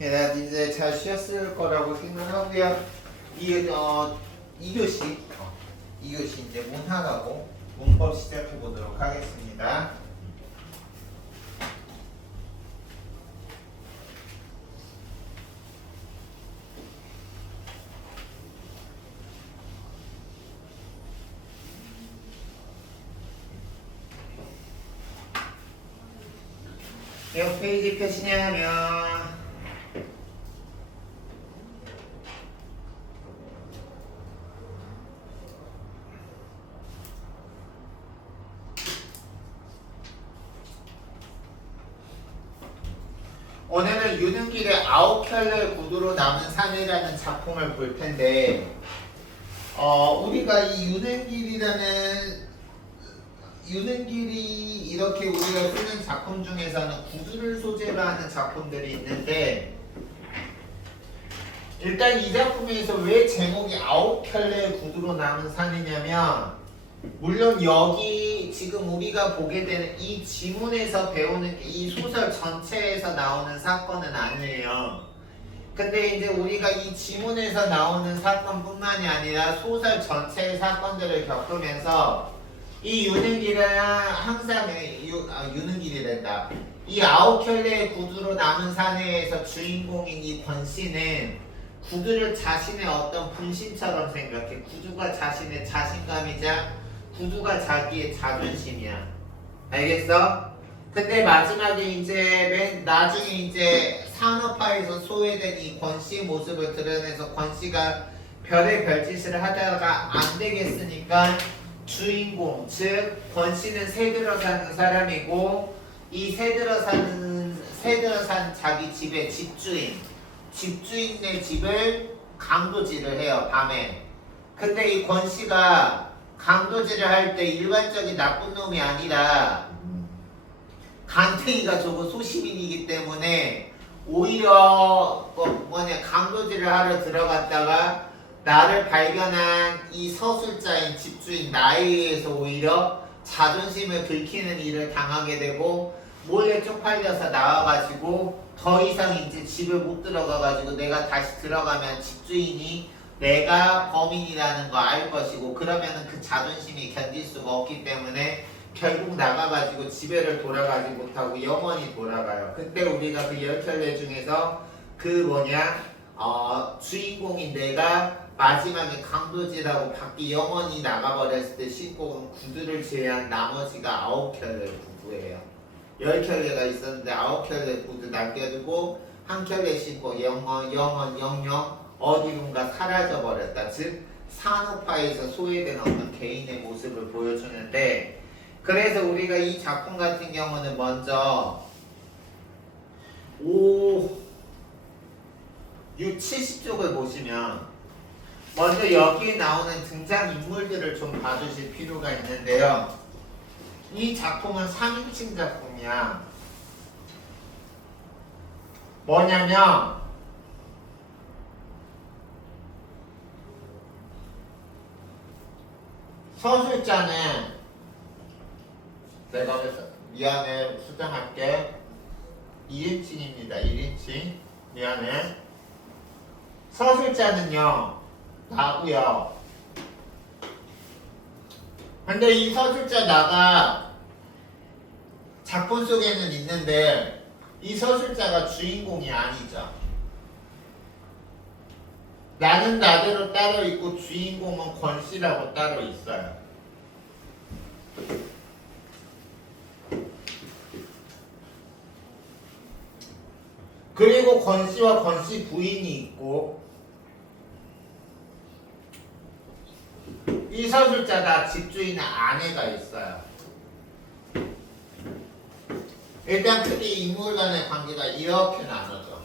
얘네들 이제 잘 쉬었을 거라고 생각하고요. 이, 2교시, 2교시 이제 문학하고 문법 시작해 보도록 하겠습니다. 몇 페이지 펴시냐 하면 오늘은 유능길의 9켤레 구두로 남은 산이라는 작품을 볼 텐데 우리가 이 유능길이 이렇게 우리가 쓰는 작품 중에서는 구두를 소재로 하는 작품들이 있는데 일단 이 작품에서 왜 제목이 9켤레 구두로 남은 산이냐면 물론 여기 지금 우리가 보게 되는 이 지문에서 배우는 이 소설 전체에서 나오는 사건은 아니에요. 근데 이제 우리가 이 지문에서 나오는 사건뿐만이 아니라 소설 전체의 사건들을 겪으면서 이 유능길은 항상 유능길이란다. 이 9켤레의 구두로 남은 사내에서 주인공인 이 권씨는 구두를 자신의 어떤 분신처럼 생각해. 구두가 자신의 자신감이자 구두가 자기의 자존심이야. 알겠어? 근데 마지막에 이제 맨 나중에 이제 산업화에서 소외된 이 권씨의 모습을 드러내서 권씨가 별의 별짓을 하다가 안 되겠으니까 주인공, 즉 권씨는 새 들어 사는 사람이고 이 새 들어 산 자기 집의 집주인의 집을 강도질을 해요, 밤에. 근데 이 권씨가 강도질을 할 때 일반적인 나쁜 놈이 아니라 간탱이가 저거 소시민이기 때문에 오히려 강도질을 하러 들어갔다가 나를 발견한 이 서술자인 집주인 나에 의해서 오히려 자존심을 긁히는 일을 당하게 되고 몰래 쪽팔려서 나와가지고 더 이상 이제 집에 못 들어가가지고 내가 다시 들어가면 집주인이 내가 범인이라는 거 알 것이고 그러면은 그 자존심이 견딜 수가 없기 때문에 결국 나가가지고 집에를 돌아가지 못하고 영원히 돌아가요. 그때 우리가 그 10켤레 중에서 주인공인 내가 마지막에 강도질하고 밖에 영원히 나가버렸을 때 신고 온 구두를 제외한 나머지가 9켤레 구두예요. 10켤레가 있었는데 9켤레 구두 남겨두고 한 켤레 신고 영영 어디론가 사라져버렸다. 즉 산업화에서 소외된 어떤 개인의 모습을 보여주는데 그래서 우리가 이 작품 같은 경우는 먼저 70쪽을 보시면 먼저 여기에 나오는 등장인물들을 좀 봐주실 필요가 있는데요. 이 작품은 3인칭 작품이야. 뭐냐면 서술자는 내가 미안해 수정할게 1인칭입니다. 1인칭 미안해. 서술자는요 나고요. 근데 이 서술자 나가 작품 속에는 있는데 이 서술자가 주인공이 아니죠. 나는 나대로 따로 있고 주인공은 권씨라고 따로 있어요. 그리고 권씨와 권씨 부인이 있고 이 서술자가 집주인의 아내가 있어요. 일단 크게 인물 간의 관계가 이렇게 나눠져.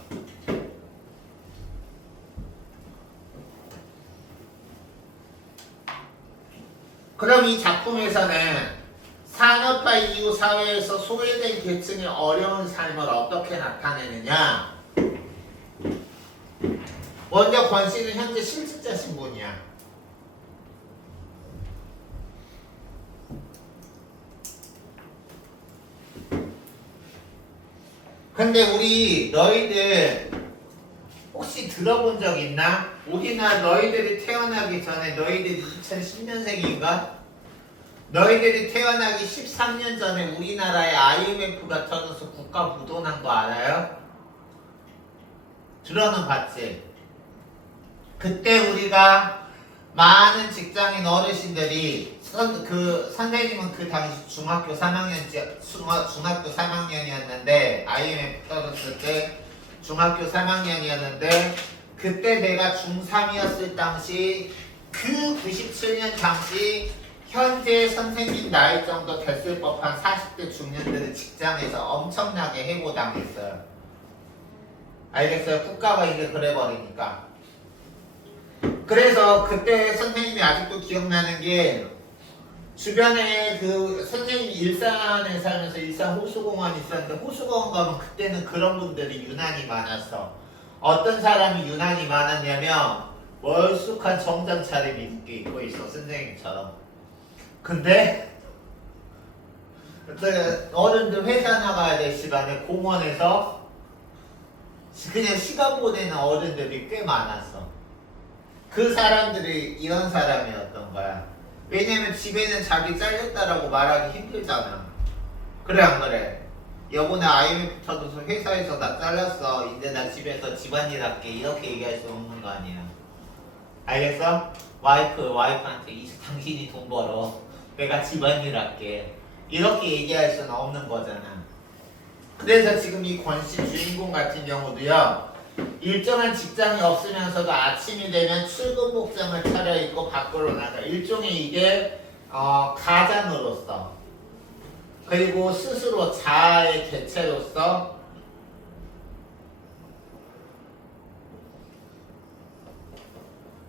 그럼 이 작품에서는 산업화 이후 사회에서 소외된 계층의 어려운 삶을 어떻게 나타내느냐? 먼저 권씨는 현재 실직자 신분이야. 근데 우리 너희들 들어본 적 있나? 우리나라 너희들이 태어나기 전에 너희들이 2010년생인가? 너희들이 태어나기 13년 전에 우리나라에 IMF가 터져서 국가 부도난 거 알아요? 들어는 봤지? 그때 우리가 많은 직장인 어르신들이 선생님은 그 당시 중학교 3학년이었는데 IMF 터졌을 때 중학교 3학년이었는데 그때 내가 중3이었을 당시 그 97년 당시 현재 선생님 나이 정도 됐을 법한 40대 중년들은 직장에서 엄청나게 해고당했어요. 알겠어요? 국가가 이제 그래버리니까. 그래서 그때 선생님이 아직도 기억나는 게 주변에 그 선생님이 일산에 살면서 일산 호수공원이 있었는데 호수공원 가면 그때는 그런 분들이 유난히 많았어. 어떤 사람이 유난히 많았냐면 멀쑥한 정장 차림 입고 있어 선생님처럼. 근데 어른들 회사 나가야 될 시간에 공원에서 그냥 시간 보내는 어른들이 꽤 많았어. 그 사람들이 이런 사람이었던 거야. 왜냐면 집에는 자기 잘렸다라고 말하기 힘들잖아. 그래 안 그래? 여보네 IMF 터져서 회사에서 나 잘랐어. 이제 나 집에서 집안일 할게. 이렇게 얘기할 수 없는 거 아니야. 알겠어? 와이프한테 당신이 돈 벌어. 내가 집안일 할게. 이렇게 얘기할 수는 없는 거잖아. 그래서 지금 이 권씨 주인공 같은 경우도요. 일정한 직장이 없으면서도 아침이 되면 출근 복장을 차려입고 밖으로 나가. 일종의 이게 가장으로서 그리고 스스로 자아의 개체로서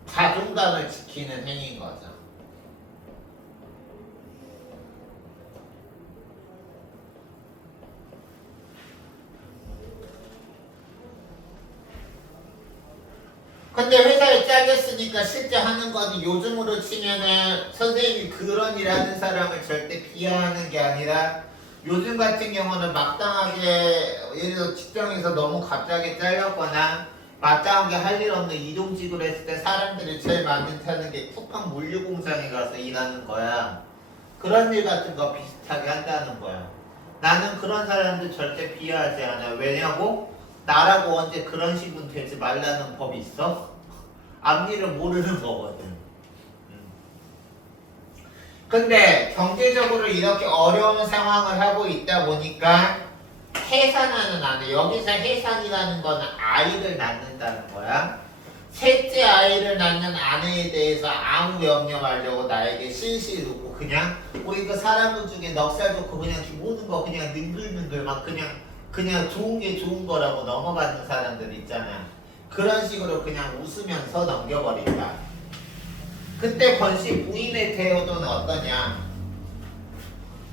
자존감을 지키는 행위인 거죠. 근데 회사에 잘렸으니까 실제 하는 거는 요즘으로 치면은 선생님이 그런 일 하는 사람을 절대 비하하는 게 아니라 요즘 같은 경우는 마땅하게 예를 들어 직장에서 너무 갑자기 잘렸거나 마땅하게 할 일 없는 이동직으로 했을 때 사람들이 제일 많이 타는 게 쿠팡 물류 공장에 가서 일하는 거야. 그런 일 같은 거 비슷하게 한다는 거야. 나는 그런 사람들 절대 비하하지 않아. 왜냐고? 나라고 언제 그런 식은 되지 말라는 법이 있어? 앞일을 모르는 거거든. 근데 경제적으로 이렇게 어려운 상황을 하고 있다 보니까 해산하는 아내, 여기서 해산이라는 거는 아이를 낳는다는 거야. 셋째 아이를 낳는 아내에 대해서 아무 염려 말려고 나에게 실실 웃고 그냥 우리 그 사람들 중에 넉살 좋고 그냥 모든 거 그냥 능글능글 막 그냥 좋은 게 좋은 거라고 넘어가는 사람들 있잖아. 그런 식으로 그냥 웃으면서 넘겨버린다. 그때 권씨 부인의 태도는 어떠냐?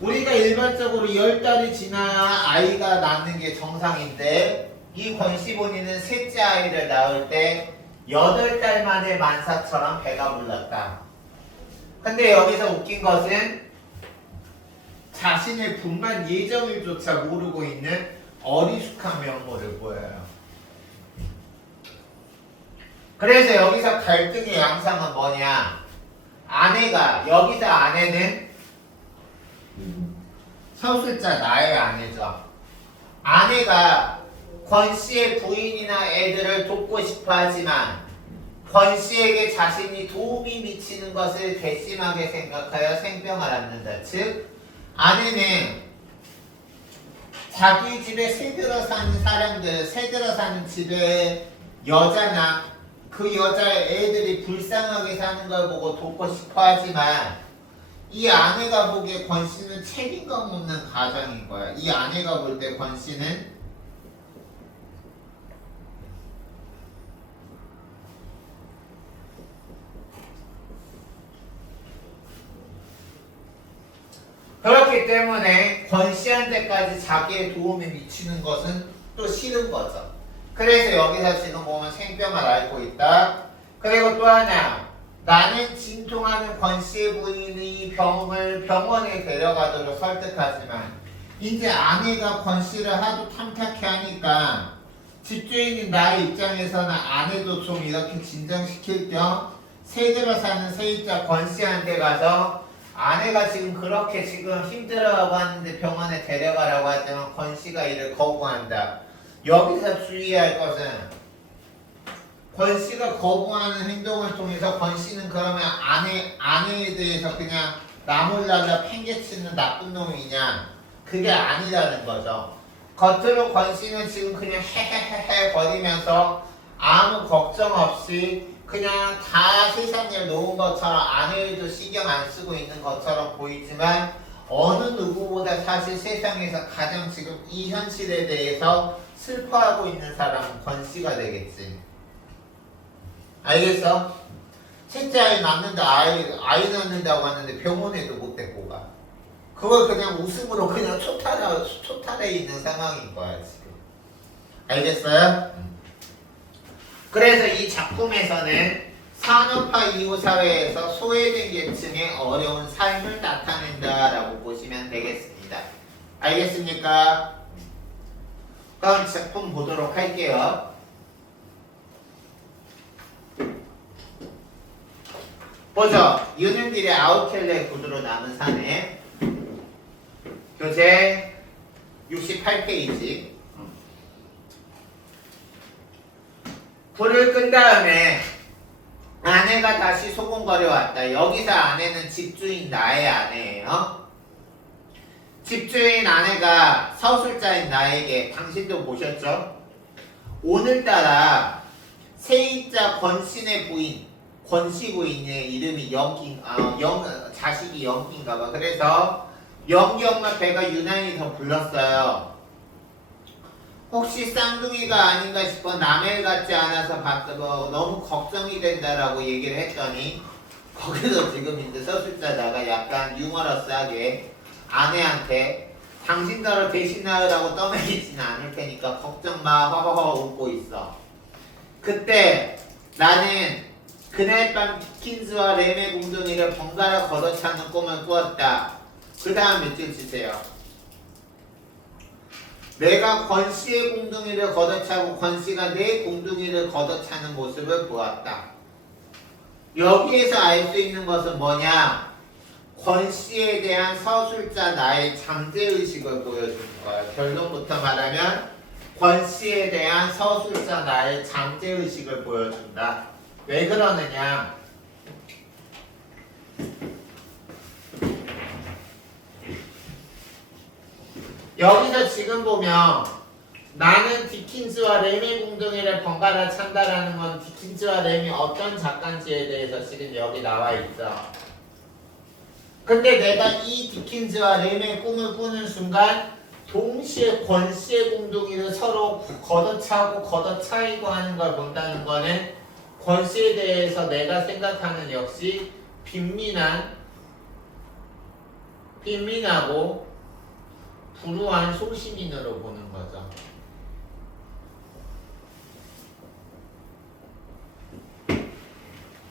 우리가 일반적으로 10달이 지나야 아이가 낳는 게 정상인데 이 권씨 본인은 셋째 아이를 낳을 때 8달 만에 만사처럼 배가 불렀다. 근데 여기서 웃긴 것은 자신의 분만 예정일조차 모르고 있는 어리숙한 면모를 보여요. 그래서 여기서 갈등의 양상은 뭐냐? 아내가 여기서 아내는 서술자 나의 아내죠. 아내가 권씨의 부인이나 애들을 돕고 싶어 하지만 권씨에게 자신이 도움이 미치는 것을 괘씸하게 생각하여 생병을 앓는다. 즉 아내는 자기 집에 새들어 사는 사람들, 새들어 사는 집에 여자나 그 여자의 애들이 불쌍하게 사는 걸 보고 돕고 싶어 하지만 이 아내가 보기에 권씨는 책임감 없는 가장인 거야. 이 아내가 볼 때 권씨는 그렇기 때문에 권씨한테까지 자기의 도움이 미치는 것은 또 싫은 거죠. 그래서 여기서 지금 보면 생병을 앓고 있다. 그리고 또 하나, 나는 진통하는 권씨의 부인이 병원에 데려가도록 설득하지만 이제 아내가 권씨를 하도 탐탁해 하니까 집주인인 나의 입장에서는 아내도 좀 이렇게 진정시킬 겸 새들어 사는 세입자 권씨한테 가서 아내가 지금 그렇게 지금 힘들어하고 하는데 병원에 데려가라고 하지만 권씨가 이를 거부한다. 여기서 주의해야 할 것은 권씨가 거부하는 행동을 통해서 권씨는 그러면 아내에 대해서 그냥 나몰라라 팽개치는 나쁜 놈이냐? 그게 아니라는 거죠. 겉으로 권씨는 지금 그냥 헤헤헤헤 거리면서 아무 걱정 없이 그냥 다 세상 일 놓은 것처럼 아내도 신경 안 쓰고 있는 것처럼 보이지만 어느 누구보다 사실 세상에서 가장 지금 이 현실에 대해서 슬퍼하고 있는 사람은 권씨가 되겠지. 알겠어? 셋째 아이 낳는다 아이 낳는다고 하는데 병원에도 못 데리고 가. 그걸 그냥 웃음으로 그냥 초탈해 있는 상황인 거야 지금. 알겠어요? 그래서 이 작품에서는 산업화 이후 사회에서 소외된 계층의 어려운 삶을 나타낸다라고 보시면 되겠습니다. 알겠습니까? 다음 작품 보도록 할게요. 보죠. 유능들의 아웃켈레 구두로 남은 사내 교재 68페이지. 불을 끈 다음에 아내가 다시 소곤거려 왔다. 여기서 아내는 집주인 나의 아내예요. 집주인 아내가 서술자인 나에게 당신도 보셨죠? 오늘따라 세입자 권씨의 부인 권씨 부인의 이름이 자식이 영기인가봐. 그래서 영기 엄마 배가 유난히 더 불렀어요. 혹시 쌍둥이가 아닌가 싶어 남의 같지 않아서 너무 걱정이 된다라고 얘기를 했더니 거기서 지금 이제 서술자다가 약간 유머러스하게 아내한테 당신더러 대신 낳으라고 떠먹이지는 않을 테니까 걱정 마 허허허 웃고 있어. 그때 나는 그날 밤 디킨즈와 램의 공둥이를 번갈아 걷어차는 꿈을 꾸었다. 그 다음 며칠 주세요. 내가 권씨의 공둥이를 걷어차고 권씨가 내 공둥이를 걷어차는 모습을 보았다. 여기에서 알 수 있는 것은 뭐냐? 권씨에 대한 서술자 나의 잠재의식을 보여주는 거야. 결론부터 말하면 권씨에 대한 서술자 나의 잠재의식을 보여준다. 왜 그러느냐? 여기서 지금 보면 나는 디킨즈와 램의 공둥이를 번갈아 찬다라는 건 디킨즈와 램이 어떤 작가인지에 대해서 지금 여기 나와 있어. 근데 내가 이 디킨즈와 램의 꿈을 꾸는 순간 동시에 권씨의 공둥이를 서로 걷어차고 걷어차이고 하는 걸 본다는 거는 권씨에 대해서 내가 생각하는 역시 빈민하고 불우한 소시민으로 보는 거죠.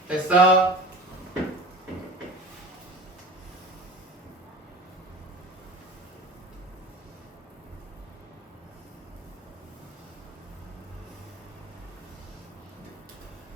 됐어?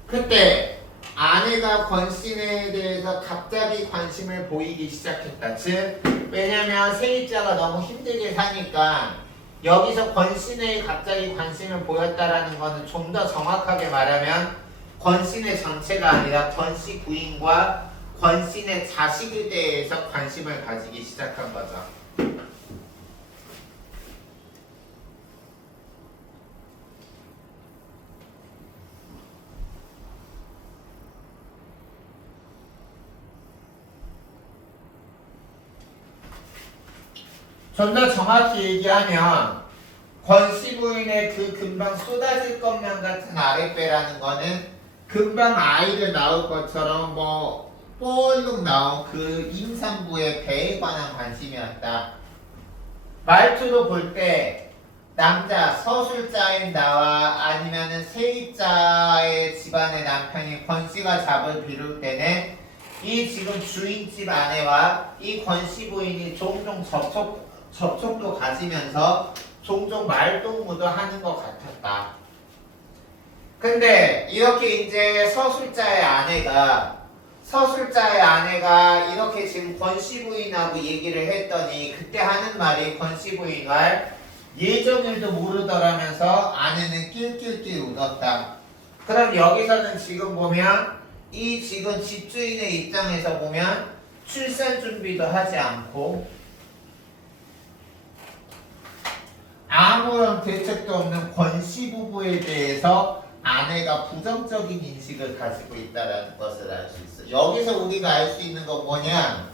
그때 아내가 권씨에 대해서 갑자기 관심을 보이기 시작했다. 즉 왜냐면 세입자가 너무 힘들게 사니까 여기서 권씨에 갑자기 관심을 보였다라는 것은 좀 더 정확하게 말하면 권씨의 전체가 아니라 권씨 부인과 권씨의 자식에 대해서 관심을 가지기 시작한 거죠. 좀 더 정확히 얘기하면 권씨 부인의 그 금방 쏟아질 것만 같은 아랫배라는 거는 금방 아이를 낳을 것처럼 볼록 나온 그 임산부의 배에 관한 관심이었다. 말투로 볼 때 남자 서술자인 나와 아니면은 세입자의 집안의 남편이 권씨가 잡을 비룰 때는 이 지금 주인집 아내와 이 권씨 부인이 종종 접촉도 가지면서 종종 말동무도 하는 것 같았다. 근데 이렇게 이제 서술자의 아내가 이렇게 지금 권씨 부인하고 얘기를 했더니 그때 하는 말이 권씨 부인 말 예정일도 모르더라면서 아내는 낄낄낄 웃었다. 그럼 여기서는 지금 보면 이 지금 집주인의 입장에서 보면 출산 준비도 하지 않고 아무런 대책도 없는 권씨 부부에 대해서 아내가 부정적인 인식을 가지고 있다는 것을 알 수 있어. 여기서 우리가 알 수 있는 건 뭐냐?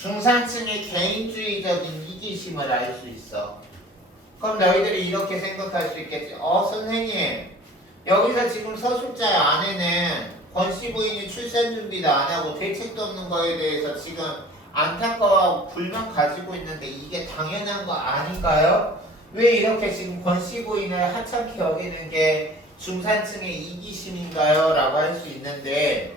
중산층의 개인주의적인 이기심을 알 수 있어. 그럼 너희들이 이렇게 생각할 수 있겠지. 선생님, 여기서 지금 서술자의 아내는 권씨 부인이 출산 준비도 안 하고 대책도 없는 거에 대해서 지금 안타까워하고 불만 가지고 있는데 이게 당연한 거 아닐까요? 왜 이렇게 지금 권씨 부인을 하찮게 여기는 게 중산층의 이기심인가요? 라고 할 수 있는데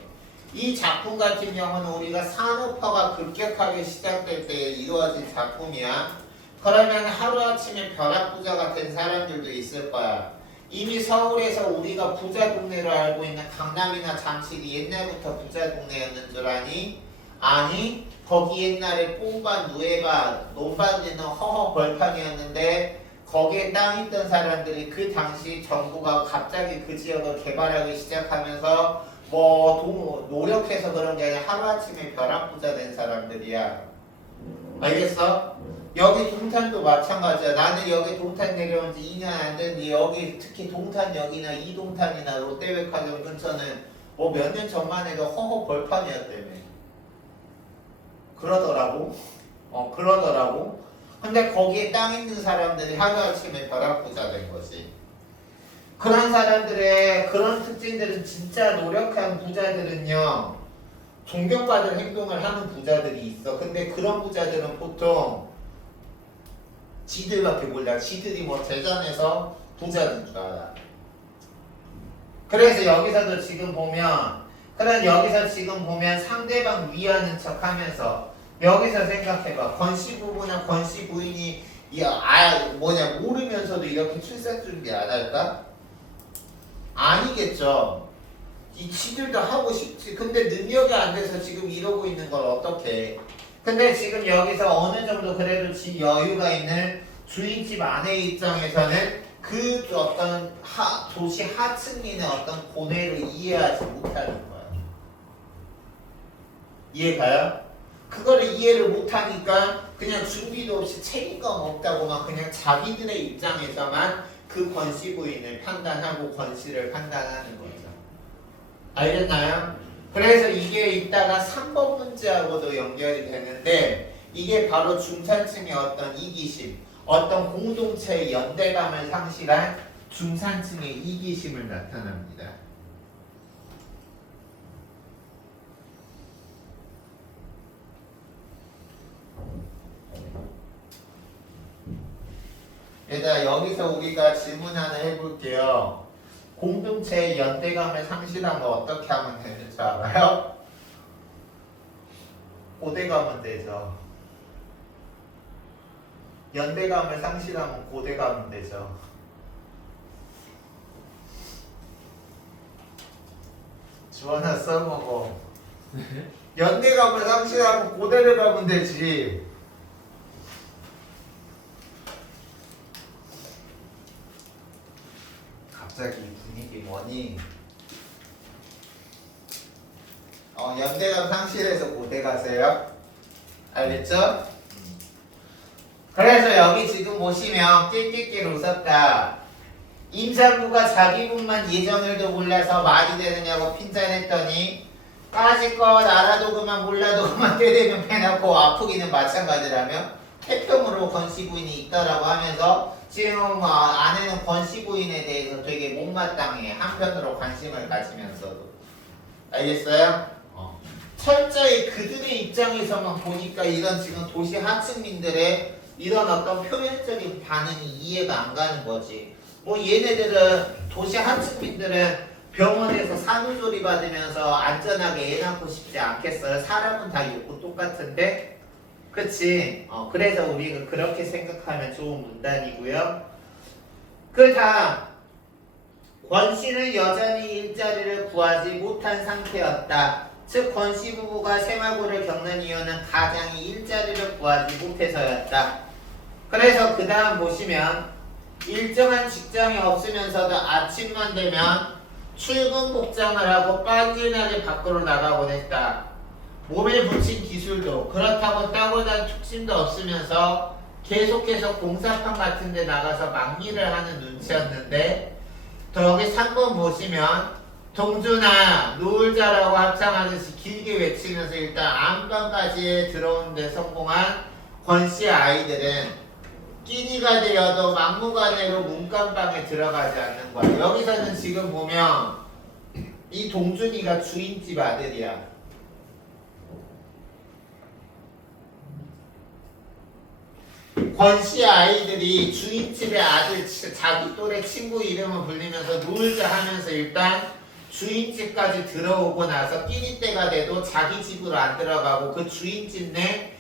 이 작품 같은 경우는 우리가 산업화가 급격하게 시작될 때 이루어진 작품이야. 그러면 하루아침에 벼락부자가 된 사람들도 있을 거야. 이미 서울에서 우리가 부자 동네로 알고 있는 강남이나 잠실이 옛날부터 부자 동네였는 줄 아니? 아니, 거기 옛날에 뽕반, 누에반, 논반지는 허허 벌판이었는데 거기에 땅 있던 사람들이 그 당시 정부가 갑자기 그 지역을 개발하기 시작하면서 노력해서 그런 게 아니라 하루아침에 벼락부자 된 사람들이야. 알겠어? 여기 동탄도 마찬가지야. 나는 여기 동탄 내려온 지 2년 안 됐는데 여기 특히 동탄역이나 이동탄이나 롯데백화점 근처는 몇 년 전만 해도 허허 벌판이었다며. 그러더라고. 근데 거기에 땅 있는 사람들이 하루아침에 벼락부자 된 거지. 그런 사람들의 그런 특징들은 진짜 노력한 부자들은요 존경받을 행동을 하는 부자들이 있어. 근데 그런 부자들은 보통 지들밖에 몰라. 지들이 대전에서 부자인 줄 알아. 그래서 여기서 지금 보면 상대방 위하는 척 하면서 여기서 생각해봐. 권씨 부부나 권씨 부인이 모르면서도 이렇게 출산 준비 안 할까? 아니겠죠. 이 지들도 하고 싶지. 근데 능력이 안 돼서 지금 이러고 있는 걸 어떡해. 근데 지금 여기서 어느 정도 그래도 여유가 있는 주인집 아내 입장에서는 그 어떤 도시 하층민의 어떤 고뇌를 이해하지 못하는 거야. 이해가요? 그거를 이해를 못하니까 그냥 준비도 없이 책임감 없다고만 그냥 자기들의 입장에서만 그 권씨 부인을 판단하고 권씨를 판단하는 거죠. 알겠나요? 그래서 이게 이따가 3번 문제하고도 연결이 되는데 이게 바로 중산층의 어떤 이기심, 어떤 공동체의 연대감을 상실한 중산층의 이기심을 나타납니다. 얘들아, 여기서 우리가 질문 하나 해볼게요. 공동체의 연대감을 상실하면 어떻게 하면 되는 줄 알아요? 고대감은 되죠. 연대감을 상실하면 고대감은 되죠. 주원아 써먹어. 연대감을 상실하면 고대를 가면 되지. 갑자기 분위기 뭐니? 연대감 상실해서 고대 가세요. 알겠죠? 그래서 여기 지금 보시면 낄낄낄 웃었다. 임산부가 자기분만 예정일도 몰라서 말이 되느냐고 핀잔했더니 까짓것 알아도 그만 몰라도 그만 때리면 패놓고 아프기는 마찬가지라며 태평으로 권씨 부인이 있다라고 하면서 지금 아내는 권씨 부인에 대해서 되게 못마땅해. 한편으로 관심을 가지면서도. 알겠어요? 철저히 그들의 입장에서만 보니까 이런 지금 도시 하층민들의 이런 어떤 표면적인 반응이 이해가 안 가는 거지. 얘네들은 도시 하층민들은 병원에서 산후조리 받으면서 안전하게 애 낳고 싶지 않겠어요? 사람은 다 욕구 똑같은데? 그치? 그래서 우리가 그렇게 생각하면 좋은 문단이고요. 그 다음 권씨는 여전히 일자리를 구하지 못한 상태였다. 즉 권씨 부부가 생활고를 겪는 이유는 가장이 일자리를 구하지 못해서였다. 그래서 그 다음 보시면 일정한 직장이 없으면서도 아침만 되면 출근 복장을 하고 빤진하게 밖으로 나가곤 했다. 몸에 붙인 기술도 그렇다고 따고난 툭심도 없으면서 계속해서 공사판 같은 데 나가서 막일을 하는 눈치였는데 여기 3번 보시면 동준아 놀자라고 합창하듯이 길게 외치면서 일단 안방까지 들어오는 데 성공한 권씨 아이들은 끼니가 되어도 막무가내로 문간방에 들어가지 않는 거야. 여기서는 지금 보면 이 동준이가 주인집 아들이야. 권씨 아이들이 주인집의 아들 자기 또래 친구 이름을 불리면서 놀자 하면서 일단 주인집까지 들어오고 나서 끼니 때가 돼도 자기 집으로 안 들어가고 그 주인집 내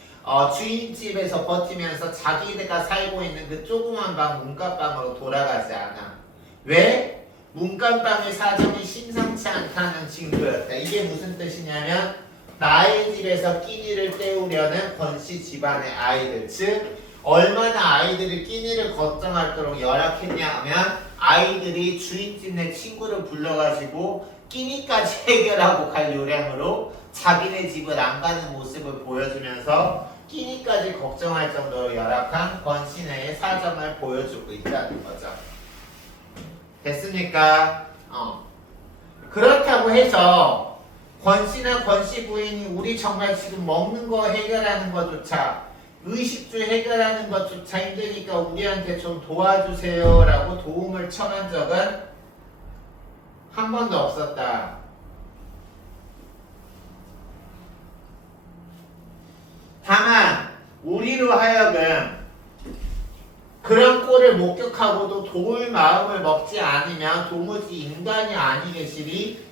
주인집에서 버티면서 자기가 살고 있는 그 조그만 방 문간방으로 돌아가지 않아. 왜? 문간방의 사정이 심상치 않다는 징조였다. 이게 무슨 뜻이냐면 나의 집에서 끼니를 때우려는 권씨 집안의 아이들, 즉 얼마나 아이들이 끼니를 걱정할도록 열악했냐면 아이들이 주인집 내 친구를 불러가지고 끼니까지 해결하고 갈 요량으로 자기네 집을 안 가는 모습을 보여주면서 끼니까지 걱정할 정도로 열악한 권씨네의 사정을 보여주고 있다는 거죠. 됐습니까? 그렇다고 해서 권씨나 권씨 부인이 우리 정말 지금 먹는 거 해결하는 것조차 의식주 해결하는 것조차 힘드니까 우리한테 좀 도와주세요 라고 도움을 청한 적은 한 번도 없었다. 다만 우리로 하여금 그런 꼴을 목격하고도 도울 마음을 먹지 않으면 도무지 인간이 아니겠으리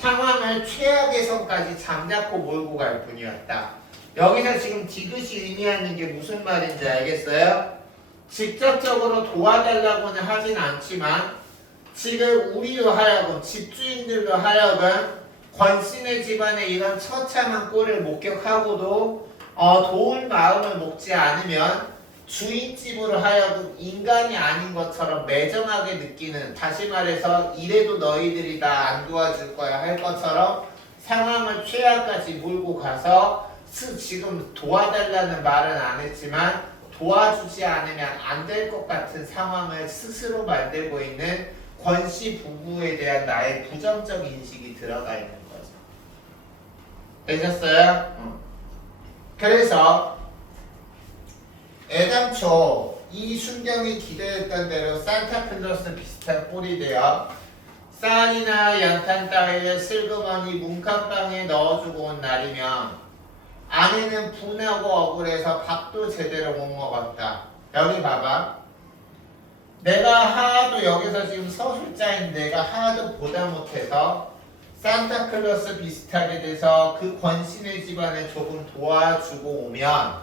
상황을 최악의 선까지 잠자코 몰고 갈 뿐이었다. 여기서 지금 디귿이 의미하는 게 무슨 말인지 알겠어요? 직접적으로 도와달라고는 하진 않지만 지금 우리로 하여금 집주인들로 하여금 권씨네 집안의 이런 처참한 꼴을 목격하고도 도울 마음을 먹지 않으면 주인집으로 하여금 인간이 아닌 것처럼 매정하게 느끼는, 다시 말해서 이래도 너희들이 나 안 도와줄 거야 할 것처럼 상황을 최악까지 몰고 가서 지금 도와달라는 말은 안 했지만 도와주지 않으면 안 될 것 같은 상황을 스스로 만들고 있는 권씨 부부에 대한 나의 부정적 인식이 들어가 있는 거죠. 되셨어요? 그래서 애당초 이 순경이 기대했던 대로 산타클로스 비슷한 꼴이 되어 쌀이나 양탄 따위를 슬그머니 문간방에 넣어주고 온 날이면 아내는 분하고 억울해서 밥도 제대로 못 먹었다. 여기 봐봐. 내가 하도 여기서 지금 서술자인 내가 하도 보다 못해서 산타클로스 비슷하게 돼서 그 권씨네 집안에 조금 도와주고 오면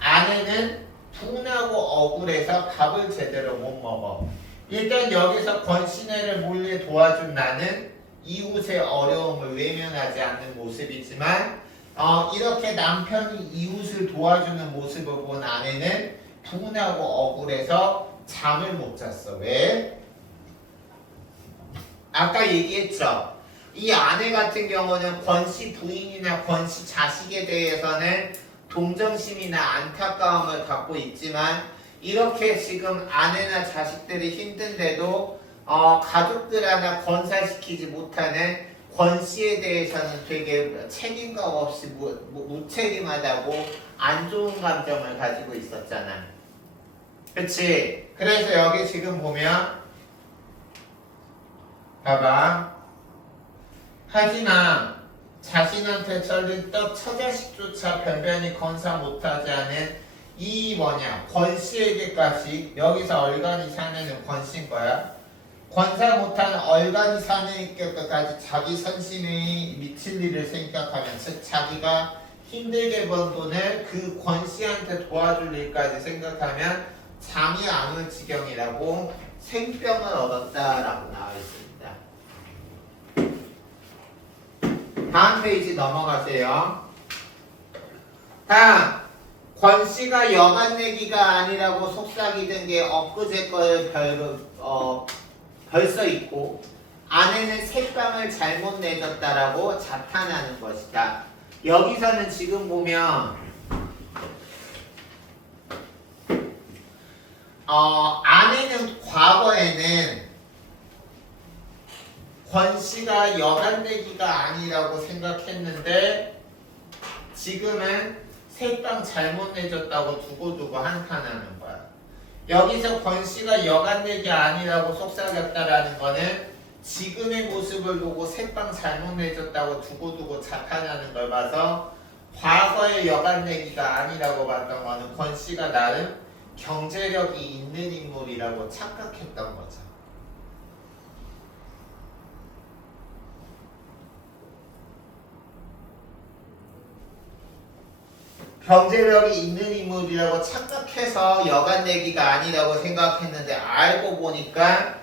아내는 분하고 억울해서 밥을 제대로 못 먹어. 일단 여기서 권씨네를 몰래 도와준 나는 이웃의 어려움을 외면하지 않는 모습이지만 이렇게 남편이 이웃을 도와주는 모습을 본 아내는 분하고 억울해서 잠을 못 잤어. 왜? 아까 얘기했죠. 이 아내 같은 경우는 권씨 부인이나 권씨 자식에 대해서는 동정심이나 안타까움을 갖고 있지만 이렇게 지금 아내나 자식들이 힘든데도 가족들 하나 건사시키지 못하는 권씨에 대해서는 되게 책임감 없이 무책임하다고 안 좋은 감정을 가지고 있었잖아. 그치? 그래서 여기 지금 보면 봐봐. 하지만 자신한테 절린 떡 처자식조차 변변히 건사 못하지 않은 이 권씨에게까지 여기서 얼간이 사내는 권씨인 거야. 권사 못한 얼간이 사는 것까지 자기 선심에 미칠 일을 생각하면 즉 자기가 힘들게 번 돈을 그 권씨한테 도와줄 일까지 생각하면 잠이 안 올 지경이라고 생병을 얻었다라고 나와 있습니다. 다음 페이지 넘어가세요. 다음 권씨가 여간 내기가 아니라고 속삭이던 게 엊그제 걸 벌써 있고 아내는 새빵을 잘못 내줬다라고 자탄하는 것이다. 여기서는 지금 보면 아내는 과거에는 권씨가 여간 내기가 아니라고 생각했는데 지금은 새빵 잘못 내줬다고 두고두고 한탄하는 거야. 여기서 권씨가 여간 내기 아니라고 속삭였다라는 거는 지금의 모습을 보고 새빵 잘못 내줬다고 두고두고 자탄하는 걸 봐서 과거의 여간 내기가 아니라고 봤던 거는 권씨가 나름 경제력이 있는 인물이라고 착각했던 거죠. 경제력이 있는 인물이라고 착각해서 여간 내기가 아니라고 생각했는데 알고 보니까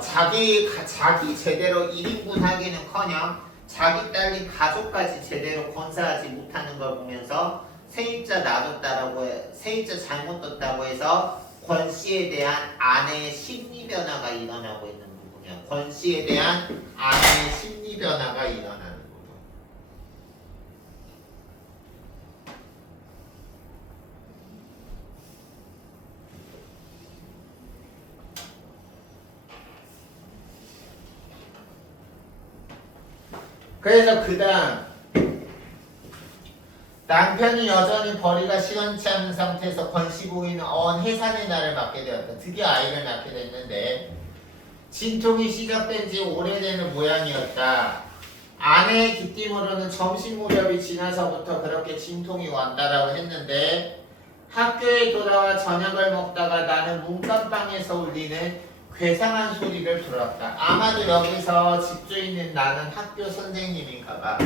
자기 제대로 1인분 하기는커녕 자기 딸린 가족까지 제대로 건사하지 못하는 걸 보면서 세입자 놔뒀다라고 세입자 잘못 뒀다고 해서 권씨에 대한 아내의 심리 변화가 일어나고 있는 부분이야. 권씨에 대한 아내의 심리 변화가 일어나는 부분. 그래서 그 다음 남편이 여전히 벌이가 시원치 않은 상태에서 권씨 부인은 해산의 날을 맞게 되었다. 드디어 아이를 낳게 됐는데 진통이 시작된 지 오래되는 모양이었다. 아내의 기띔으로는 점심 무렵이 지나서부터 그렇게 진통이 왔다라고 했는데 학교에 돌아와 저녁을 먹다가 나는 문간방에서 울리는 괴상한 소리를 들었다. 아마도 여기서 집주인인 나는 학교 선생님인가 봐.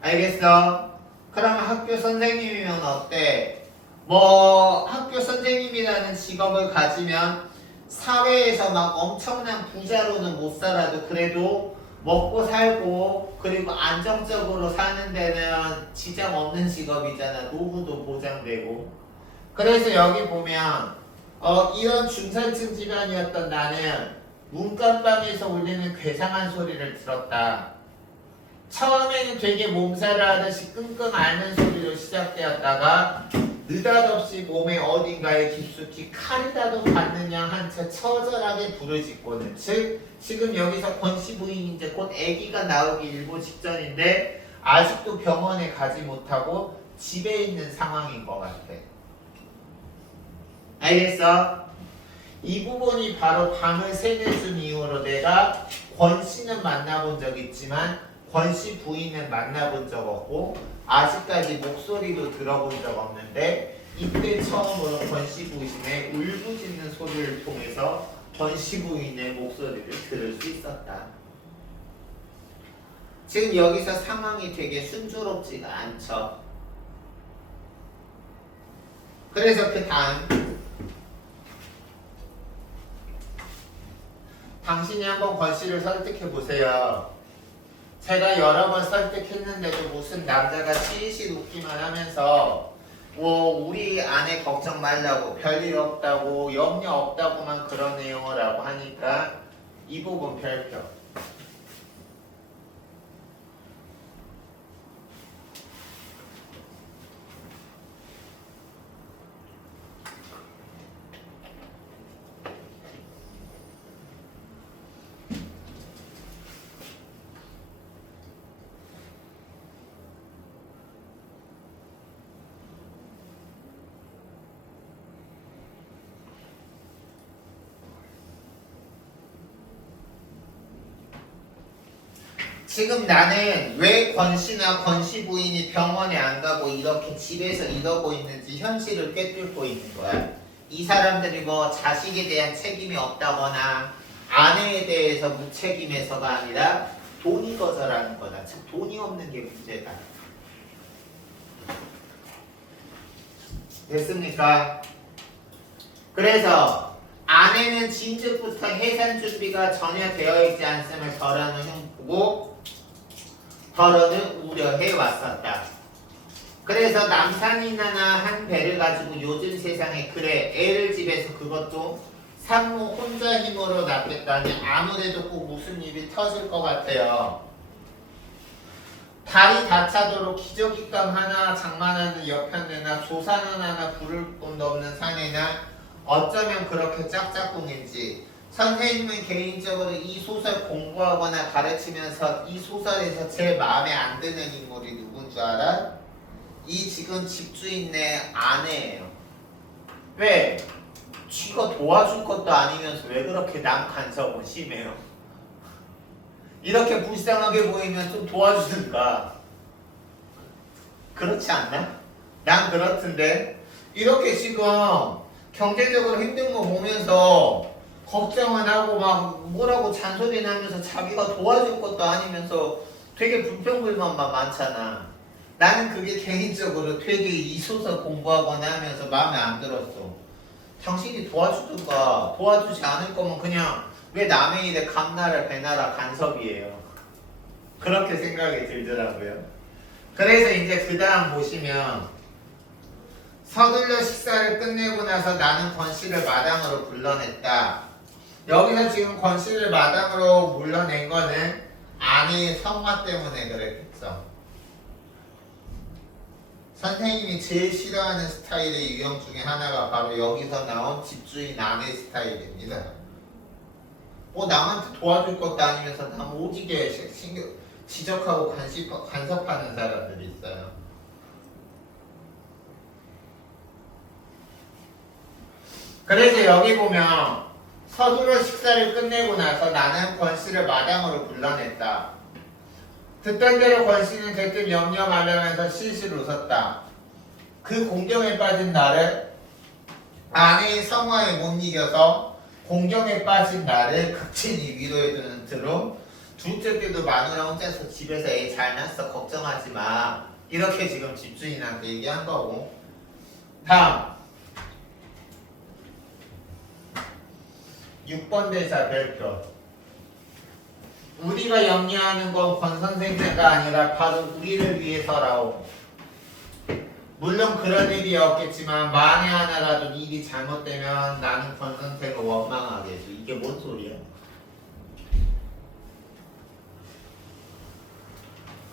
알겠어? 그러면 학교 선생님이면 어때? 학교 선생님이라는 직업을 가지면 사회에서 막 엄청난 부자로는 못 살아도 그래도 먹고 살고 그리고 안정적으로 사는 데는 지장 없는 직업이잖아. 노후도 보장되고. 그래서 여기 보면 이런 중산층 집안이었던 나는 문간방에서 울리는 괴상한 소리를 들었다. 처음에는 되게 몸살을 하듯이 끙끙 앓는 소리로 시작되었다가 느닷없이 몸의 어딘가에 깊숙이 칼이라도 받는 양 한 채 처절하게 부르짖고는 즉 지금 여기서 권씨 부인이 이제 곧 아기가 나오기 일보 직전인데 아직도 병원에 가지 못하고 집에 있는 상황인 것 같아. 알겠어? 이 부분이 바로 밤을 새내준 이후로 내가 권씨는 만나본 적 있지만 권씨 부인은 만나본 적 없고 아직까지 목소리도 들어본 적 없는데 이때 처음으로 권씨 부인의 울부짖는 소리를 통해서 권씨 부인의 목소리를 들을 수 있었다. 지금 여기서 상황이 되게 순조롭지가 않죠. 그래서 그 다음 당신이 한번 권씨를 설득해 보세요. 제가 여러 번 설득했는데도 무슨 남자가 시시 웃기만 하면서 우리 아내 걱정 말라고 별일 없다고 염려 없다고만 그러네요 라고 하니까 이 부분 별표. 지금 나는 왜 권씨나 권씨 부인이 병원에 안 가고 이렇게 집에서 이러고 있는지 현실을 꿰뚫고 있는 거야. 이 사람들이 뭐 자식에 대한 책임이 없다거나 아내에 대해서 무책임해서가 아니라 돈이 거절하는 거다. 즉 돈이 없는 게 문제다. 됐습니까? 그래서 아내는 진즉부터 해산 준비가 전혀 되어 있지 않음을 덜어는 흉보고 덜어는 우려해 왔었다. 그래서 남산이나 한 배를 가지고 요즘 세상에 그래 애를 집에서 그것도 산모 혼자 힘으로 낳겠다니 아무래도 꼭 무슨 일이 터질 것 같아요. 다리 다차도록 기저귀감 하나 장만하는 여편네나 조사는 하나 부를 돈도 없는 사내나 어쩌면 그렇게 짝짝꿍인지 선생님은 개인적으로 이 소설 공부하거나 가르치면서 이 소설에서 제일 마음에 안 드는 인물이 누군 줄 알아? 이 지금 집주인네 아내예요. 왜? 쥐가 도와줄 것도 아니면서 왜 그렇게 남 간섭은 심해요? 이렇게 불쌍하게 보이면 좀 도와주든가. 그렇지 않나? 난 그렇던데. 이렇게 지금 경제적으로 힘든 거 보면서 걱정은 하고 막 뭐라고 잔소리는 하면서 자기가 도와줄 것도 아니면서 되게 불평불만만 많잖아. 나는 그게 개인적으로 되게 이 소설 공부하거나 하면서 마음에 안 들었어. 당신이 도와주든가 도와주지 않을 거면 그냥 왜 남의 일에 감나라 배나라 간섭이에요. 그렇게 생각이 들더라고요. 그래서 이제 그 다음 보시면 서둘러 식사를 끝내고 나서 나는 권씨를 마당으로 불러냈다. 여기서 지금 권씨를 마당으로 불러낸 거는 아내의 성화 때문에 그랬겠죠. 선생님이 제일 싫어하는 스타일의 유형 중에 하나가 바로 여기서 나온 집주인 아내 스타일입니다. 뭐 남한테 도와줄 것도 아니면서 남 오지게 지적하고 간섭하는 사람들이 있어요. 그래서 여기 보면 서둘러 식사를 끝내고 나서 나는 권씨를 마당으로 불러냈다. 듣던 대로 권씨는 대뜸 염려하려면서 실실 웃었다. 그 공경에 빠진 나를 아내의 성화에 못 이겨서 공경에 빠진 나를 극진히 위로해주는 트로 둘째 때도 마누라 혼자서 집에서 애 잘 낳았어 걱정하지 마. 이렇게 지금 집주인한테 얘기한 거고. 다음 6번 대사 별표. 우리가 염려하는 건 권 선생님가 아니라 바로 우리를 위해서라오. 물론 그런 일이 없겠지만 만에 하나라도 일이 잘못되면 나는 권 선생을 원망하게 해줘. 이게 뭔 소리야?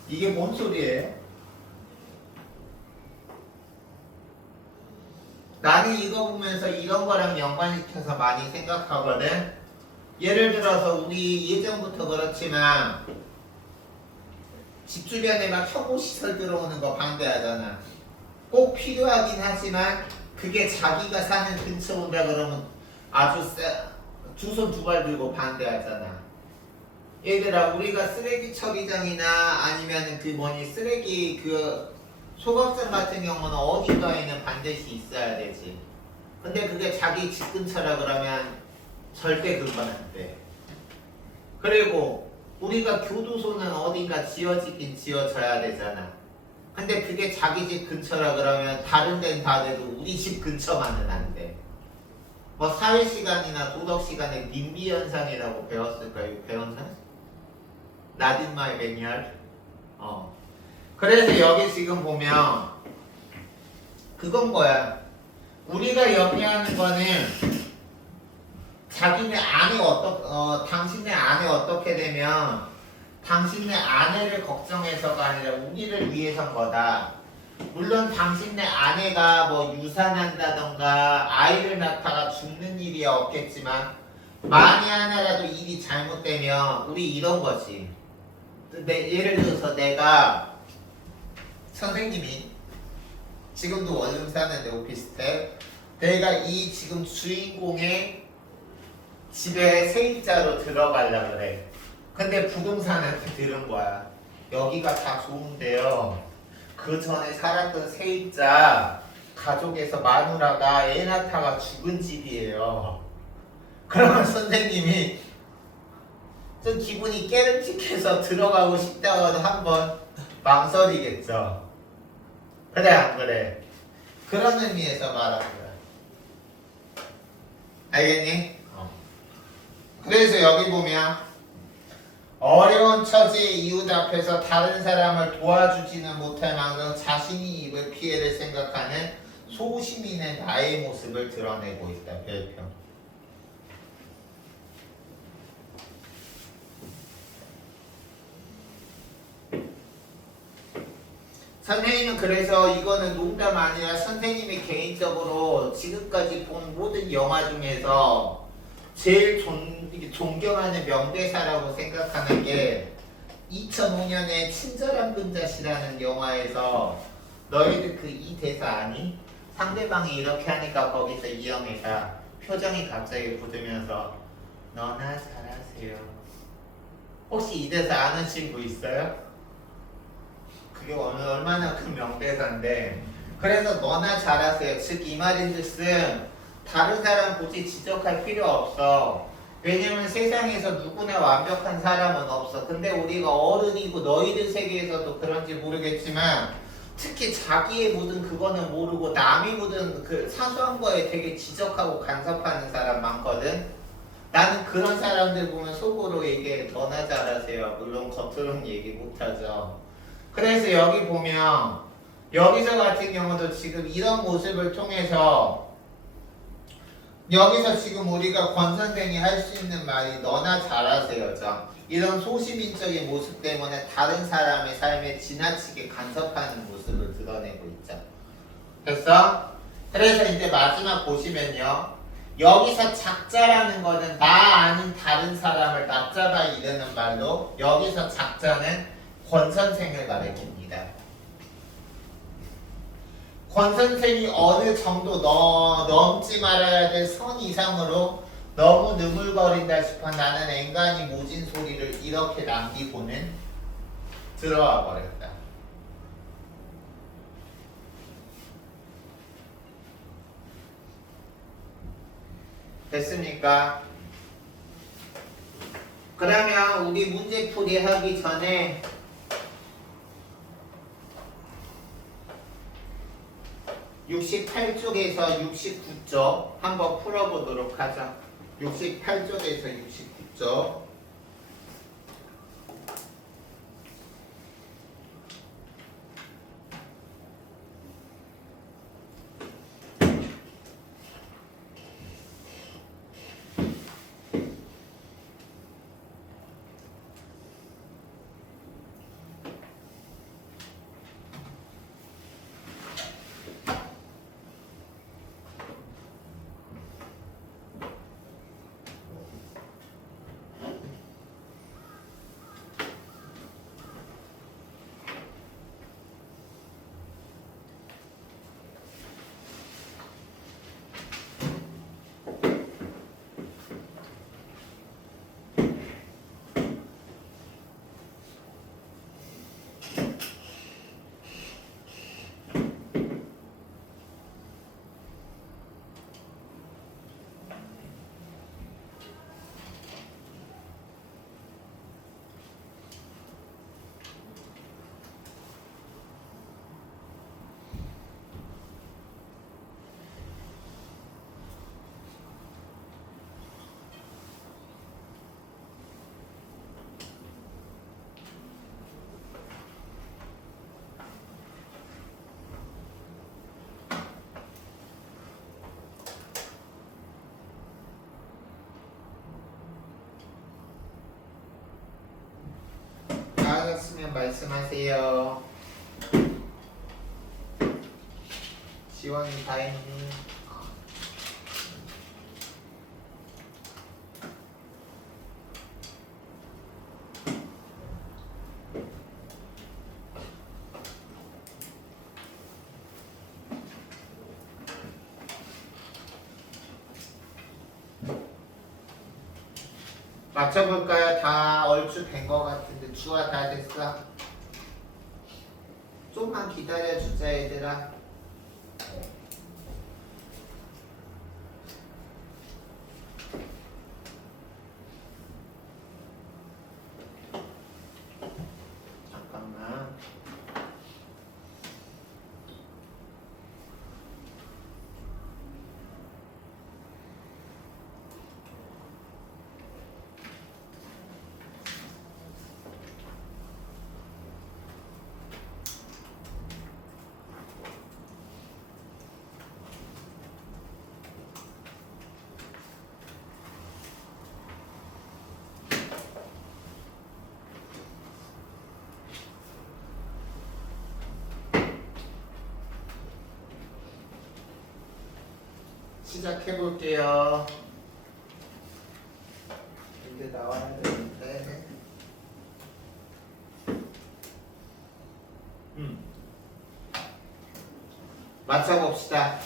이게 뭔 소리예요? 나는 이거 보면서 이런 거랑 연관시켜서 많이 생각하거든. 예를 들어서 우리 예전부터 그렇지만 집 주변에 막 혐오시설 들어오는 거 반대하잖아. 꼭 필요하긴 하지만 그게 자기가 사는 근처 온다 그러면 아주 두 손 두 발 들고 반대하잖아. 얘들아 우리가 쓰레기 처리장이나 아니면 그 쓰레기 그 소각장 같은 경우는 어딘가에는 반드시 있어야 되지. 근데 그게 자기 집 근처라 그러면 절대 그건 안 돼. 그리고 우리가 교도소는 어딘가 지어지긴 지어져야 되잖아. 근데 그게 자기 집 근처라 그러면 다른 데는 다 돼도 우리 집 근처만은 안 돼. 뭐 사회시간이나 도덕시간에 님비 현상이라고 배웠을까요? 배웠나? Not in my manual. 그래서 여기 지금 보면 그건 거야. 우리가 염려하는 거는 자기네 아내 당신네 아내 어떻게 되면 당신네 아내를 걱정해서가 아니라 우리를 위해서인 거다. 물론 당신네 아내가 뭐 유산한다던가 아이를 낳다가 죽는 일이 없겠지만 만에 하나라도 일이 잘못되면 우리 이런 거지. 예를 들어서 내가 선생님이 지금도 원룸 사는데 오피스텔 내가 이 지금 주인공의 집에 세입자로 들어가려고 그래. 근데 부동산한테 들은 거야. 여기가 다 좋은데요. 그 전에 살았던 세입자 가족에서 마누라가 애 낳다가 죽은 집이에요. 그러면 선생님이 좀 기분이 깨름직해서 들어가고 싶다고 한번 망설이겠죠. 그래 안 그래? 그런 의미에서 말하는 거야. 알겠니? 그래서 여기 보면 어려운 처지의 이웃 앞에서 다른 사람을 도와주지는 못할 만큼 자신이 입을 피해를 생각하는 소시민의 나의 모습을 드러내고 있다. 별표. 선생님은 그래서 이거는 농담 아니라 선생님이 개인적으로 지금까지 본 모든 영화 중에서 제일 존경하는 명대사라고 생각하는 게 2005년에 친절한 근자시라는 영화에서 너희들 그 이 대사 아니? 상대방이 이렇게 하니까 거기서 이영애가 표정이 갑자기 굳으면서 너나 잘하세요. 혹시 이 대사 아는 친구 있어요? 그게 얼마나 큰 명대사인데 그래서 너나 잘하세요. 즉 이 말인즉슨 다른 사람 굳이 지적할 필요 없어. 왜냐면 세상에서 누구나 완벽한 사람은 없어. 근데 우리가 어른이고 너희들 세계에서도 그런지 모르겠지만 특히 자기의 묻은 그거는 모르고 남이 묻은 그 사소한 거에 되게 지적하고 간섭하는 사람 많거든. 나는 그런 사람들 보면 속으로 이게 너나 잘하세요. 물론 겉으로는 얘기 못하죠. 그래서 여기 보면 여기서 같은 경우도 지금 이런 모습을 통해서 여기서 지금 우리가 권 선생이 할 수 있는 말이 너나 잘하세요죠. 이런 소시민적인 모습 때문에 다른 사람의 삶에 지나치게 간섭하는 모습을 드러내고 있죠. 됐어? 그래서 이제 마지막 보시면요. 여기서 작자라는 거는 나 아닌 다른 사람을 낮잡아 이르는 말로 여기서 작자는 권 선생을 가리킵니다. 권 선생이 어느 정도 넘지 말아야 될 선 이상으로 너무 느물거린다 싶어 나는 앵간히 모진 소리를 이렇게 남기고는 들어와 버렸다. 됐습니까? 그러면 우리 문제풀이 하기 전에 68쪽에서 69쪽 한번 풀어보도록 하죠. 68쪽에서 69쪽 나으셨으면 말씀하세요. 지원이 다 했니? 맞춰볼까요? 다 얼추 된 것 같은데 주화 다 됐어? 좀만 기다려주자 얘들아. 시작해 볼게요. 이제 나와야 되는데. 맞춰봅시다.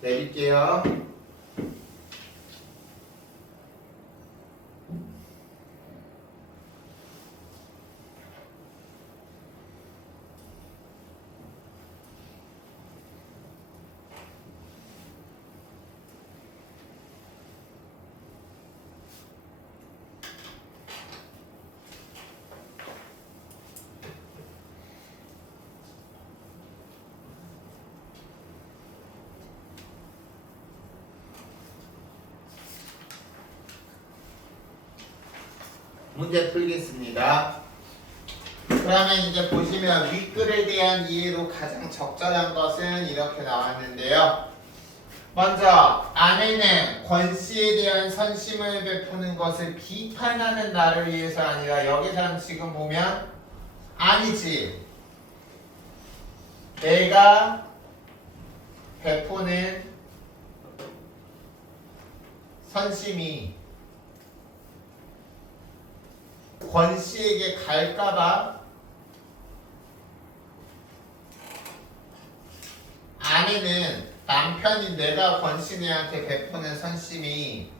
내릴게요. 문제 풀겠습니다. 그러면 이제 보시면 윗글에 대한 이해로 가장 적절한 것은 이렇게 나왔는데요. 먼저 아내는 권씨에 대한 선심을 베푸는 것을 비판하는 나를 위해서 아니라 여기서는 지금 보면 아니지. 내가 베푸는 선심이 권씨에게 갈까봐 아내는 남편인 내가 권씨네한테 베푸는 선심이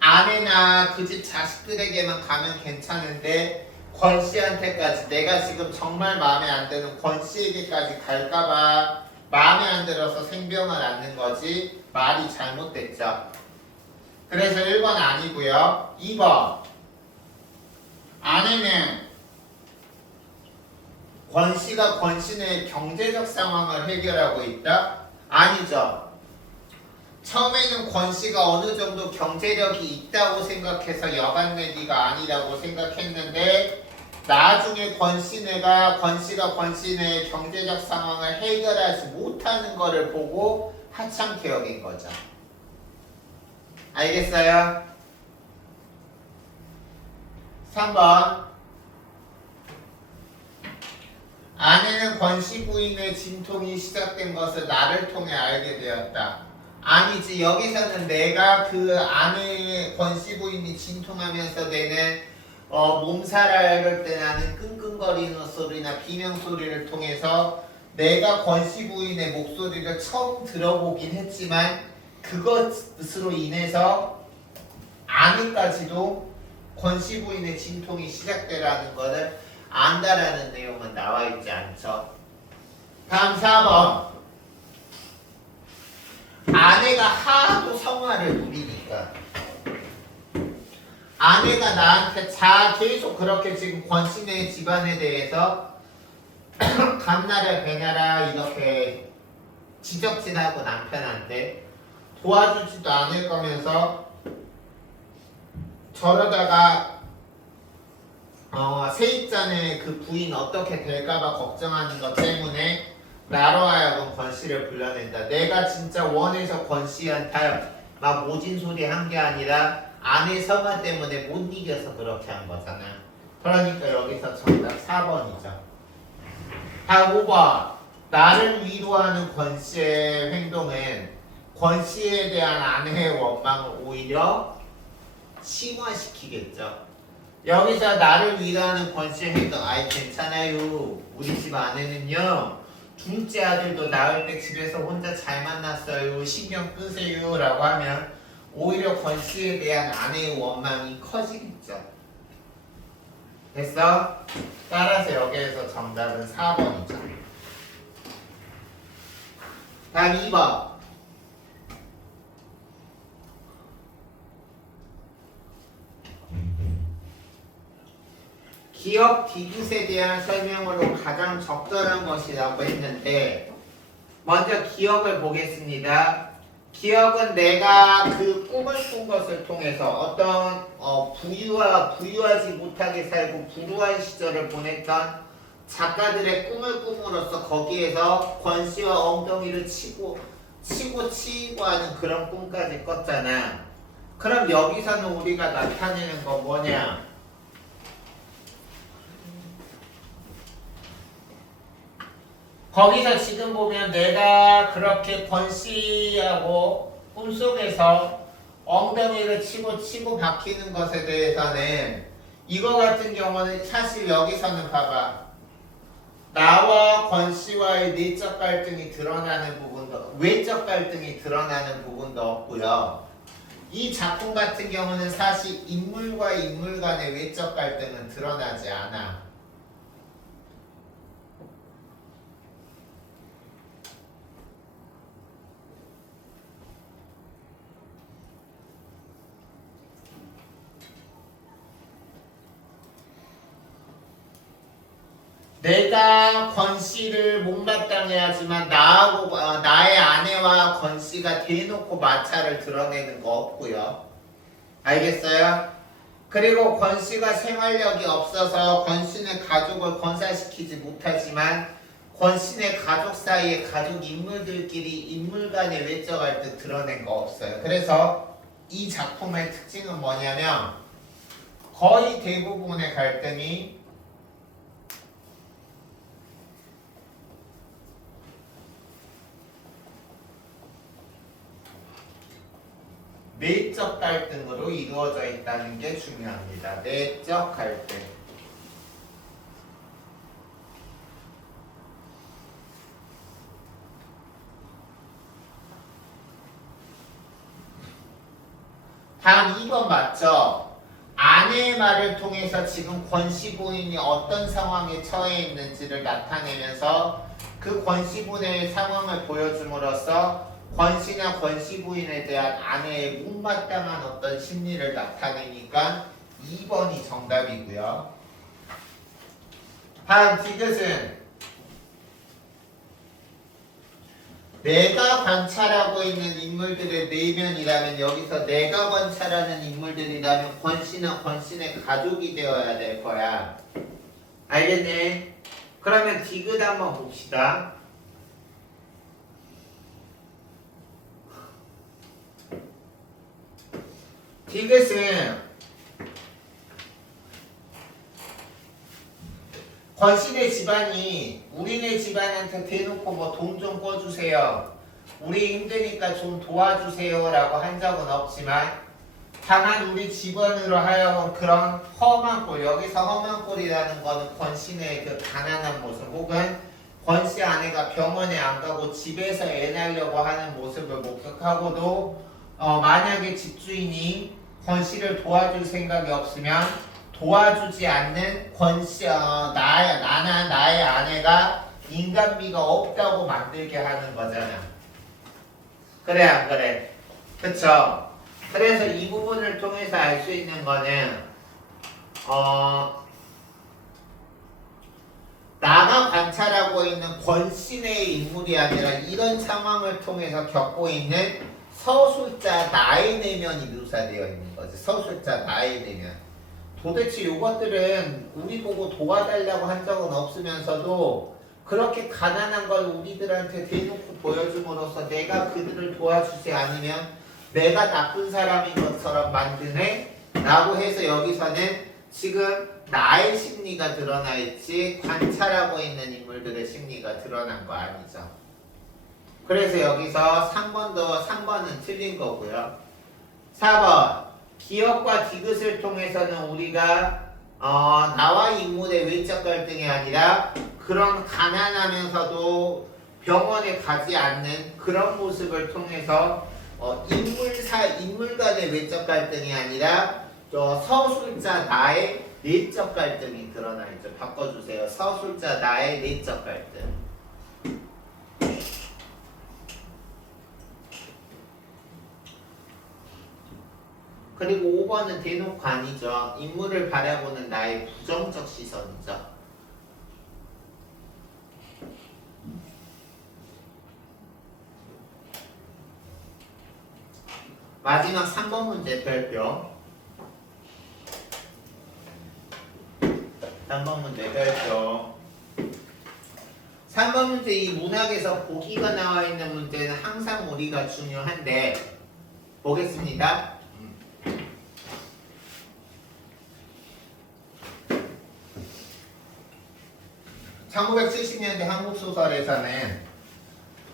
아내나 그 집 자식들에게만 가면 괜찮은데 권씨한테까지 내가 지금 정말 마음에 안 드는 권씨에게까지 갈까봐 마음에 안 들어서 생병을 앓는 거지. 말이 잘못됐죠. 그래서 1번 아니고요. 2번 아내는 권씨가 권씨네 경제적 상황을 해결하고 있다? 아니죠. 처음에는 권씨가 어느 정도 경제력이 있다고 생각해서 여간내기가 아니라고 생각했는데 나중에 권씨가 권씨네 경제적 상황을 해결하지 못하는 거를 보고 하찮게 여긴 거죠. 알겠어요? 3번 아내는 권씨 부인의 진통이 시작된 것을 나를 통해 알게 되었다. 아니지. 여기서는 내가 그 아내의 권씨 부인이 진통하면서 내는 몸살을 앓을 때 나는 끙끙거리는 소리나 비명소리를 통해서 내가 권씨 부인의 목소리를 처음 들어보긴 했지만 그것으로 인해서 아내까지도 권씨 부인의 진통이 시작되라는 것을 안다라는 내용은 나와 있지 않죠. 다음 4번 아내가 하도 성화를 누리니까 아내가 나한테 계속 그렇게 지금 권씨네 집안에 대해서 감나라 배나라 이렇게 지적질하고 남편한테 도와주지도 않을 거면서 저러다가 세입자네 그 부인 어떻게 될까봐 걱정하는 것 때문에 나로 하여금 권씨를 불러낸다. 내가 진짜 원해서 권씨한테 막 모진 소리 한 게 아니라 아내 성화 때문에 못 이겨서 그렇게 한 거잖아. 그러니까 여기서 정답 4번이죠. 다음 5번 나를 위로하는 권씨의 행동은 권씨에 대한 아내의 원망을 오히려 심화시키겠죠. 여기서 나를 위로하는 권씨의 행동, 아이 괜찮아요. 우리 집 아내는요 둘째 아들도 낳을 때 집에서 혼자 잘 만났어요. 신경 끄세요 라고 하면 오히려 권씨에 대한 아내의 원망이 커지겠죠. 됐어? 따라서 여기에서 정답은 4번이죠. 다음 2번 기억 디귿에 대한 설명으로 가장 적절한 것이라고 했는데 먼저 기억을 보겠습니다. 기억은 내가 그 꿈을 꾼 것을 통해서 어떤 부유하지 못하게 살고 불우한 시절을 보냈던 작가들의 꿈을 꿈으로써 거기에서 권씨와 엉덩이를 치고 하는 그런 꿈까지 꿨잖아. 그럼 여기서는 우리가 나타내는 건 뭐냐? 거기서 지금 보면 내가 그렇게 권씨하고 꿈속에서 엉덩이를 치고 박히는 것에 대해서는 이거 같은 경우는 사실 여기서는 봐봐. 나와 권씨와의 내적 갈등이 드러나는 부분도, 외적 갈등이 드러나는 부분도 없고요. 이 작품 같은 경우는 사실 인물과 인물 간의 외적 갈등은 드러나지 않아. 내가 권씨를 못마땅해하지만 나의 아내와 권씨가 대놓고 마찰을 드러내는 거 없고요. 알겠어요? 그리고 권씨가 생활력이 없어서 권씨네 가족을 건사시키지 못하지만 권씨네 가족 사이에 가족 인물들끼리 인물 간의 외적 갈등 드러낸 거 없어요. 그래서 이 작품의 특징은 뭐냐면 거의 대부분의 갈등이 내적 갈등으로 이루어져 있다는 게 중요합니다. 내적 갈등. 다음 2번 맞죠? 아내의 말을 통해서 지금 권씨 부인이 어떤 상황에 처해 있는지를 나타내면서 그 권씨 부인의 상황을 보여줌으로써 권씨나 권씨 부인에 대한 아내의 못마땅한 어떤 심리를 나타내니까 2번이 정답이고요. 다음 디귿은 내가 관찰하고 있는 인물들의 내면이라면 여기서 내가 관찰하는 인물들이라면 권씨나 권씨네 가족이 되어야 될 거야. 알겠네? 그러면 디귿 한번 봅시다. 디귿은 권씨네 집안이 우리네 집안한테 대놓고 뭐 돈 좀 꿔주세요, 우리 힘드니까 좀 도와주세요 라고 한 적은 없지만 다만 우리 집안으로 하여금 그런 험한 꼴, 여기서 험한 꼴이라는 거는 권씨네의 그 가난한 모습 혹은 권씨 아내가 병원에 안 가고 집에서 애 낳으려고 하는 모습을 목격하고도 만약에 집주인이 권씨를 도와줄 생각이 없으면 도와주지 않는 나나 나의 아내가 인간미가 없다고 만들게 하는 거잖아. 그래 안 그래? 그쵸? 그래서 이 부분을 통해서 알 수 있는 거는 나가 관찰하고 있는 권씨네의 인물이 아니라 이런 상황을 통해서 겪고 있는 서술자 나의 내면이 묘사되어 있는 거지. 서술자 나의 내면. 도대체 이것들은 우리 보고 도와달라고 한 적은 없으면서도 그렇게 가난한 걸 우리들한테 대놓고 보여줌으로써 내가 그들을 도와주지 않으면 내가 나쁜 사람인 것처럼 만드네? 라고 해서 여기서는 지금 나의 심리가 드러나 있지 관찰하고 있는 인물들의 심리가 드러난 거 아니죠. 그래서 여기서 3번은 틀린 거고요. 4번 기억과 디귿을 통해서는 우리가 나와 인물의 외적 갈등이 아니라 그런 가난하면서도 병원에 가지 않는 그런 모습을 통해서 인물 간의 외적 갈등이 아니라 서술자 나의 내적 갈등이 드러나 있죠. 바꿔주세요. 서술자 나의 내적 갈등. 그리고 5번은 대놓고 아니죠. 인물을 바라보는 나의 부정적 시선이죠. 마지막 3번 문제 별표. 3번 문제 별표. 3번 문제 이 문학에서 보기가 나와 있는 문제는 항상 우리가 중요한데 보겠습니다. 1970년대 한국 소설에서는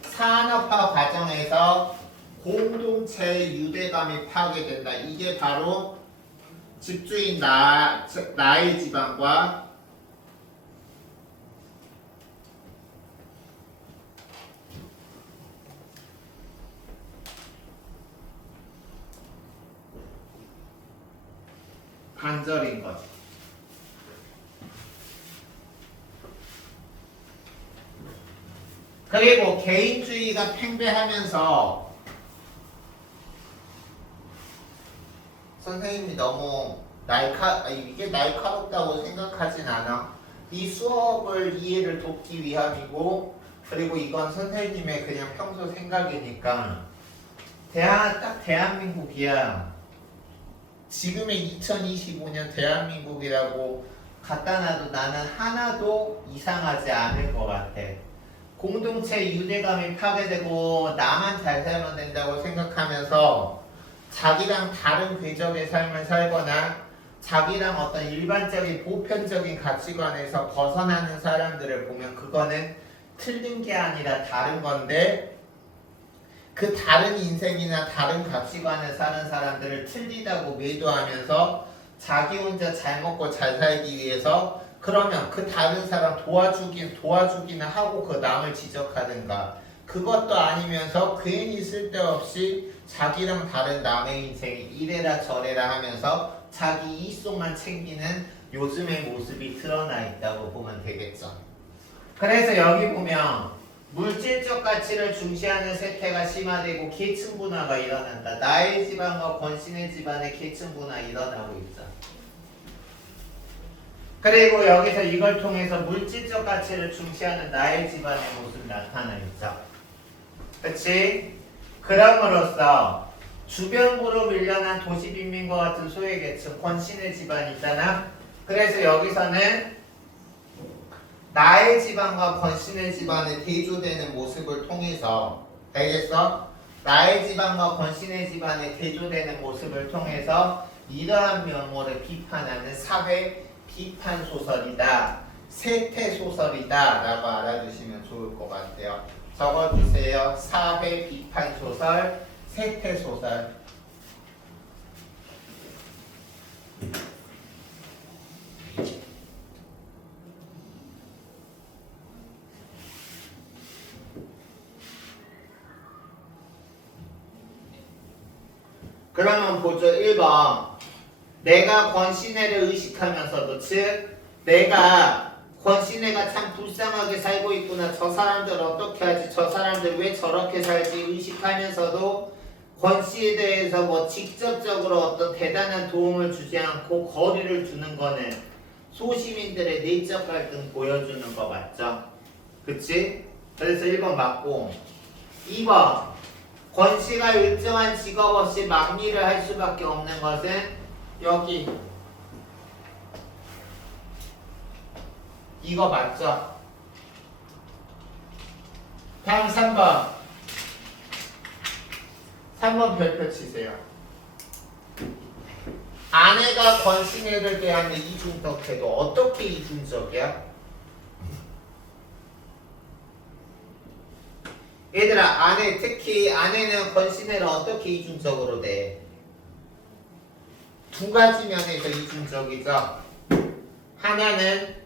산업화 과정에서 공동체의 유대감이 파괴된다. 이게 바로 집주인 나의 집안과 반절인 거죠. 그리고 개인주의가 팽배하면서 선생님이 너무 이게 날카롭다고 생각하진 않아. 이 수업을 이해를 돕기 위함이고, 그리고 이건 선생님의 그냥 평소 생각이니까 딱 대한민국이야. 지금의 2025년 대한민국이라고 갖다 놔도 나는 하나도 이상하지 않을 것 같아. 공동체 유대감이 파괴되고 나만 잘 살면 된다고 생각하면서 자기랑 다른 궤적의 삶을 살거나 자기랑 어떤 일반적인 보편적인 가치관에서 벗어나는 사람들을 보면 그거는 틀린 게 아니라 다른 건데, 그 다른 인생이나 다른 가치관을 사는 사람들을 틀리다고 매도하면서 자기 혼자 잘 먹고 잘 살기 위해서 그러면 그 다른 사람 도와주기는 하고 그 남을 지적하든가, 그것도 아니면서 괜히 쓸데없이 자기랑 다른 남의 인생이 이래라 저래라 하면서 자기 이속만 챙기는 요즘의 모습이 드러나 있다고 보면 되겠죠. 그래서 여기 보면 물질적 가치를 중시하는 세태가 심화되고 계층 분화가 일어난다. 나의 집안과 권신의 집안의 계층 분화 일어나고 있죠. 그리고 여기서 이걸 통해서 물질적 가치를 중시하는 나의 집안의 모습이 나타나 있죠. 그치? 그럼으로써 주변부로 밀려난 도시빈민과 같은 소외계층, 권신의 집안이 있잖아. 그래서 여기서는 나의 집안과 권신의 집안에 대조되는 모습을 통해서, 알겠어? 나의 집안과 권신의 집안에 대조되는 모습을 통해서 이러한 면모를 비판하는 사회 비판 소설이다, 세태 소설이다 라고 알아두시면 좋을 것 같아요. 적어주세요. 사회 비판 소설, 세태 소설. 그러면 보죠. 1번. 내가 권신혜를 의식하면서도, 즉 내가 권신혜가 참 불쌍하게 살고 있구나, 저 사람들 어떻게 하지, 저 사람들 왜 저렇게 살지 의식하면서도 권씨에 대해서 뭐 직접적으로 어떤 대단한 도움을 주지 않고 거리를 두는 거는 소시민들의 내적 갈등 보여주는 거 맞죠? 그치? 그래서 1번 맞고, 2번 권씨가 일정한 직업 없이 막리를 할 수밖에 없는 것은 여기 이거 맞죠? 다음 3번. 3번 별표 치세요. 아내가 권신혜를 대하는 이중적 태도. 어떻게 이중적이야? 얘들아, 특히 아내는 권신혜를 어떻게 이중적으로 대? 두 가지 면에서 이중적이죠. 하나는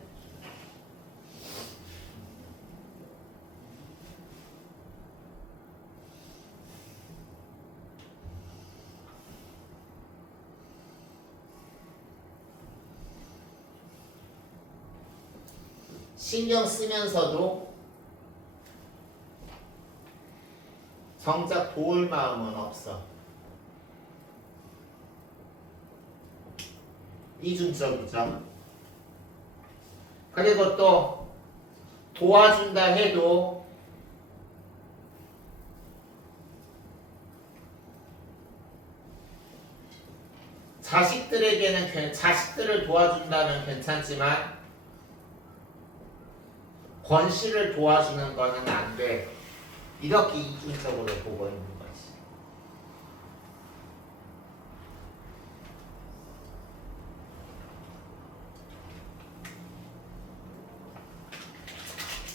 신경 쓰면서도 정작 도울 마음은 없어. 이중적이죠. 그리고 또 도와준다 해도 자식들에게는 자식들을 도와준다면 괜찮지만 권 씨를 도와주는 거는 안 돼. 이렇게 이중적으로 보고 있는 거지.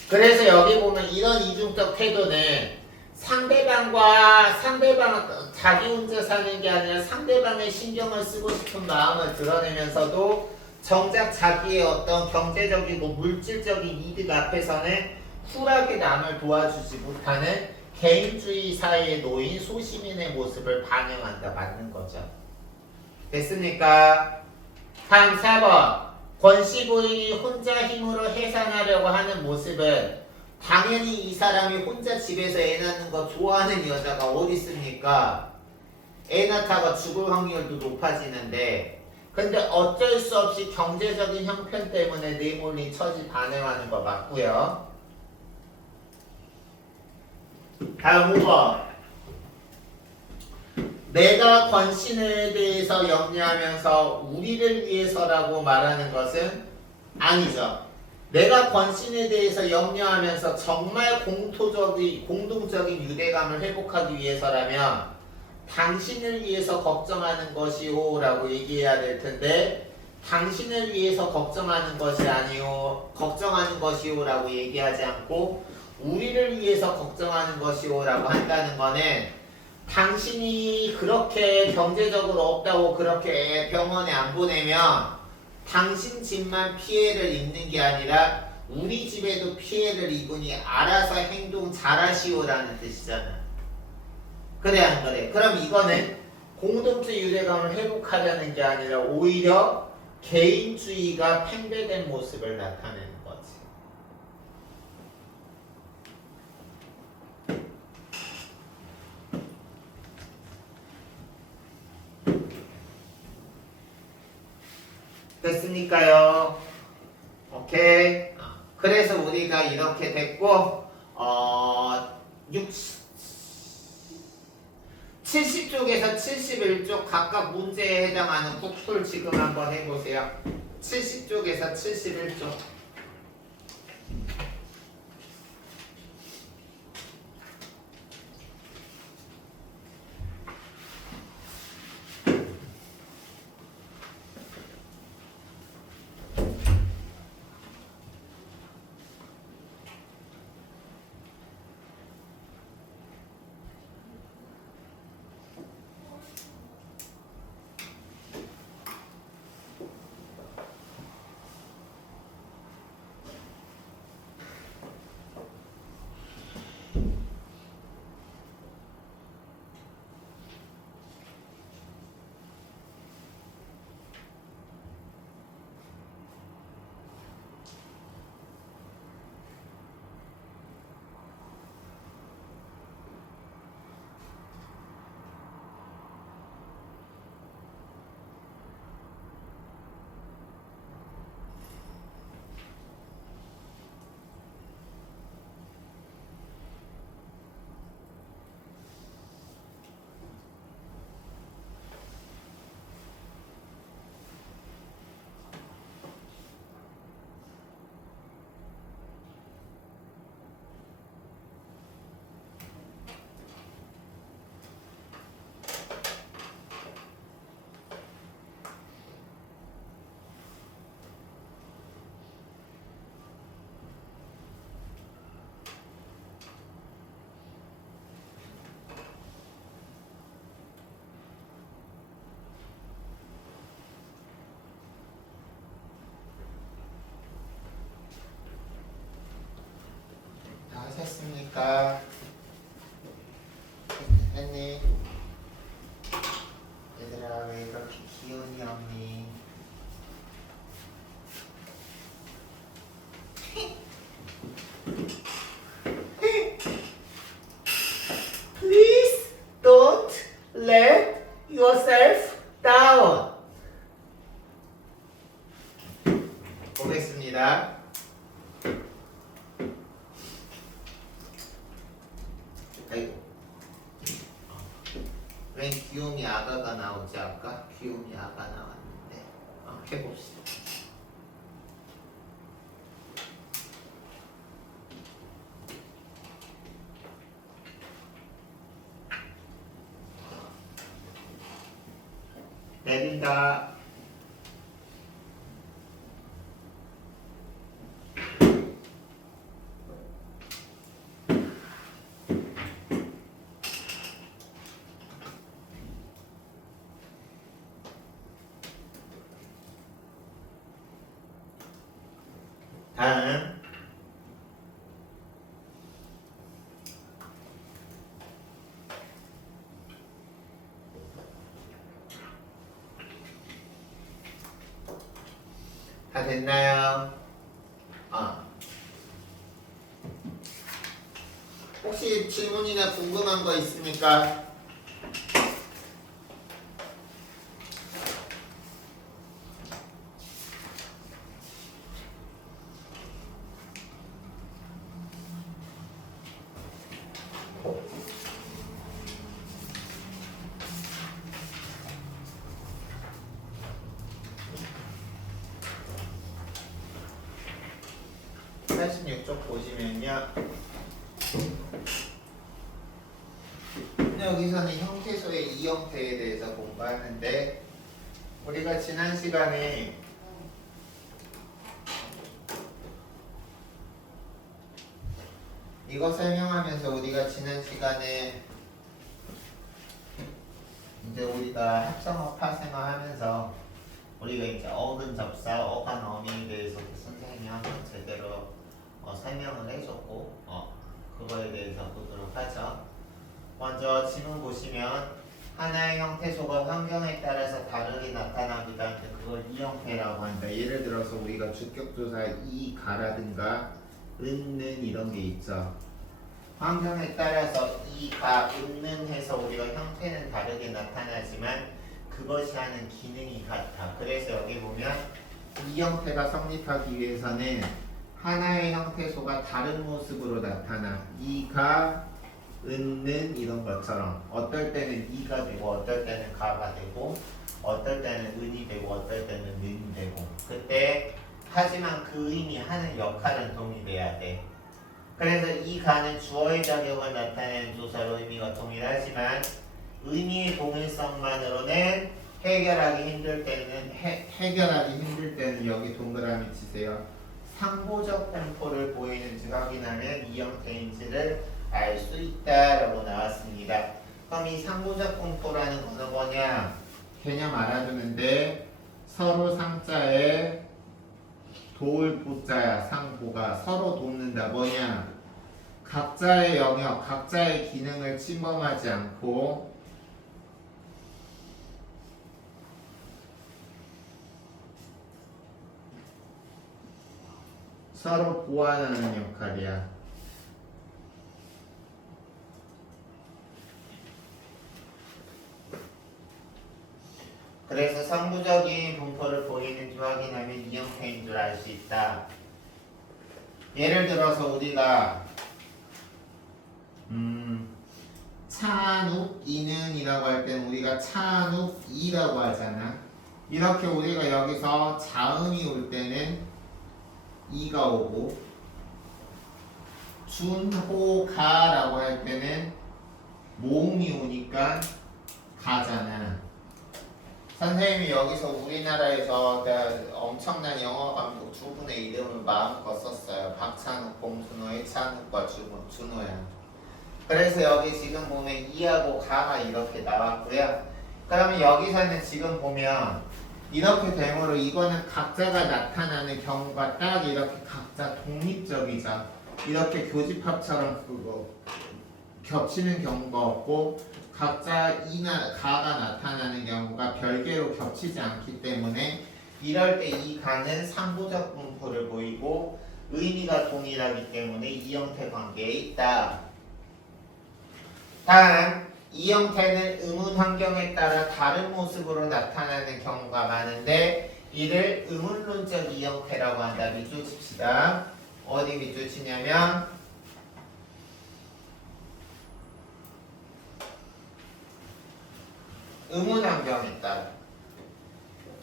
그래서 여기 보면 이런 이중적 태도는 상대방 자기 혼자 사는 게 아니라 상대방의 신경을 쓰고 싶은 마음을 드러내면서도 정작 자기의 어떤 경제적이고 물질적인 이득 앞에서는 쿨하게 남을 도와주지 못하는 개인주의 사회에 놓인 소시민의 모습을 반영한다. 맞는 거죠. 됐습니까? 다음 4번. 권씨 부인이 혼자 힘으로 해산하려고 하는 모습은 당연히 이 사람이 혼자 집에서 애 낳는 거 좋아하는 여자가 어디 있습니까? 애 낳다가 죽을 확률도 높아지는데 근데 어쩔 수 없이 경제적인 형편 때문에 내몰린 처지 반응하는 거 맞고요. 다음 5번. 내가 권신에 대해서 염려하면서 우리를 위해서라고 말하는 것은 아니죠. 내가 권신에 대해서 염려하면서 정말 공동적인 유대감을 회복하기 위해서라면 당신을 위해서 걱정하는 것이오 라고 얘기해야 될 텐데 당신을 위해서 걱정하는 것이 아니오, 걱정하는 것이오 라고 얘기하지 않고 우리를 위해서 걱정하는 것이오 라고 한다는 거는 당신이 그렇게 경제적으로 없다고 그렇게 병원에 안 보내면 당신 집만 피해를 입는 게 아니라 우리 집에도 피해를 입으니 알아서 행동 잘하시오라는 뜻이잖아. 그래 안 그래? 그럼 이거는 공동체 유대감을 회복하려는 게 아니라 오히려 개인주의가 팽배된 모습을 나타내는 거지. 됐습니까요? 오케이. 그래서 우리가 이렇게 됐고 70쪽에서 71쪽 각각 문제에 해당하는 국풀 지금 한번 해보세요. 70쪽에서 71쪽. 했습니까? 했니? 얘들아 왜 이렇게 기운이 없니? Please don't let yourself down. 보겠습니다. 아이고. 웬 귀요미 아가가 나오지 아까? 귀요미 아가 나왔는데 해봅시다. 내린다. 다음 다 됐나요? 혹시 질문이나 궁금한 거 있습니까? 쪽 보시면요. 여기서는 형태소의 이 형태에 대해서 공부하는데 우리가 지난 시간에 이거 설명하면서 우리가 지난 시간에 이제 우리가 합성어 파생어 하면서 우리가 이제 어근 접사, 어간 어미에 대해서 선생님이 한번 제대로 설명을 해줬고 그거에 대해서 보도록 하죠. 먼저 지문 보시면 하나의 형태소가 환경에 따라서 다르게 나타나기도 하는데 그걸 이 형태라고 한다. 예를 들어서 우리가 주격조사 이, 가라든가 은는 이런 게 있죠. 환경에 따라서 이, 가, 은는 해서 우리가 형태는 다르게 나타나지만 그것이 하는 기능이 같아. 그래서 여기 보면 이 형태가 성립하기 위해서는 하나의 형태소가 다른 모습으로 나타나 이가, 은는 이런 것처럼 어떨 때는 이가 되고 어떨 때는 가가 되고 어떨 때는 은이 되고 어떨 때는 는이 되고 그때 하지만 그 의미 하는 역할은 동일해야 돼. 그래서 이 가는 주어의 자격을 나타내는 조사로 의미가 동일하지만 의미의 동일성만으로는 해결하기 힘들 때는 여기 동그라미 치세요. 상보적 분포를 보이는지 확인하면 이 형태인지를 알 수 있다라고 나왔습니다. 그럼 이 상보적 분포라는 것은 뭐냐? 개념 알아두는데 서로 상자에 도울 보자야. 상보가 서로 돕는다. 뭐냐? 각자의 영역, 각자의 기능을 침범하지 않고 서로 보완하는 역할이야. 그래서 상부적인 분포를 보이는지 확인하면 이 형태인 줄 알 수 있다. 예를 들어서 우리가 차안욱이는이라고 할 때는 우리가 차안욱이라고 하잖아. 이렇게 우리가 여기서 자음이 올 때는 이가 오고 준호가라고 할 때는 모음이 오니까 가잖아. 선생님이 여기서 우리나라에서 엄청난 영어 감독 두 분의 이름을 마음껏 썼어요. 박찬욱, 봉준호의 찬욱과 준호야. 그래서 여기 지금 보면 이하고 가가 이렇게 나왔고요. 그러면 여기서는 지금 보면 이렇게 되므로 이거는 각자가 나타나는 경우가 딱 이렇게 각자 독립적이죠. 이렇게 교집합처럼 그거 겹치는 경우가 없고 각자 이나 가가 나타나는 경우가 별개로 겹치지 않기 때문에 이럴 때 이 가는 상보적 분포를 보이고 의미가 동일하기 때문에 이 형태 관계에 있다. 다음 이 형태는 의문 환경에 따라 다른 모습으로 나타나는 경우가 많은데 이를 의문론적 이 형태라고 한다. 밑줄 칩시다. 어디 밑줄 치냐면 의문 환경에 따라.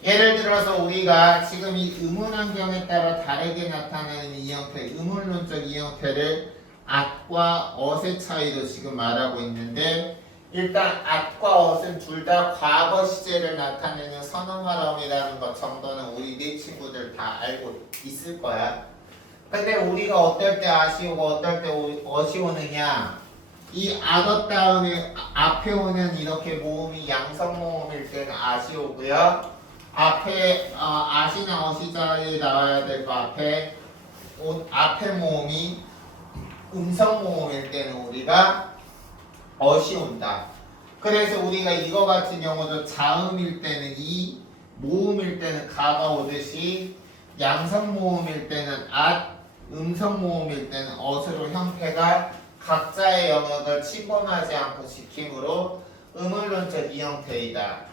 예를 들어서 우리가 지금 이 의문 환경에 따라 다르게 나타나는 이 형태, 의문론적 이 형태를 at과 ot의 차이로 지금 말하고 있는데 일단 at과 ot은 둘 다 과거 시제를 나타내는 선어말음이라는 것 정도는 우리 네 친구들 다 알고 있을 거야. 근데 우리가 어떨 때 at이 오고 어떨 때 ot이 오느냐? 이 at 다음에 앞에 오는 이렇게 모음이 양성 모음일 때는 at이 오고요. 앞에 at이나 ot이 자리에 나와야 될 거 앞에 모음이 음성 모음일 때는 우리가 ot이 온다. 그래서 우리가 이거 같은 경우도 자음일 때는 이, 모음일 때는 가가 오듯이 양성 모음일 때는 at, 음성 모음일 때는 ot으로 형태가 각자의 영역을 침범하지 않고 지킴으로 의문론적 이 형태이다.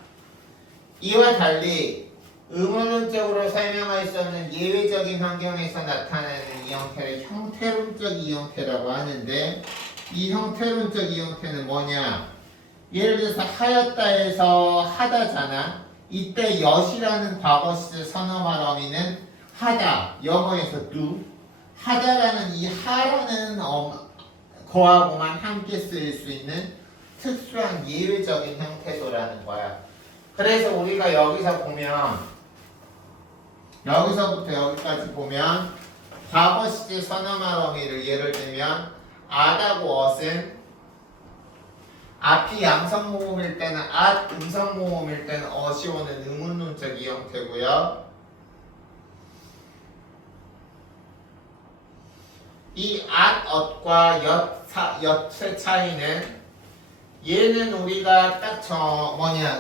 이와 달리 의문론적으로 설명할 수 없는 예외적인 환경에서 나타나는 이 형태를 형태론적 이 형태라고 하는데, 이 형태론적 이 형태는 뭐냐? 예를 들어서 하였다에서 하다잖아. 이때 엿이라는 과거 시제 선어말 어미는 하다, 영어에서 do, 하다라는 이 하라는 거하고만 함께 쓰일 수 있는 특수한 예외적인 형태도라는 거야. 그래서 우리가 여기서 보면, 여기서부터 여기까지 보면 과거 시제 선어말 어미를 예를 들면 at하고 ot은 앞이 양성 모음일 때는 at, 음성 모음일 때는 ot이 오는 의문론적 이 형태고요. 이 at, ot과 엿의 차이는, 얘는 우리가 딱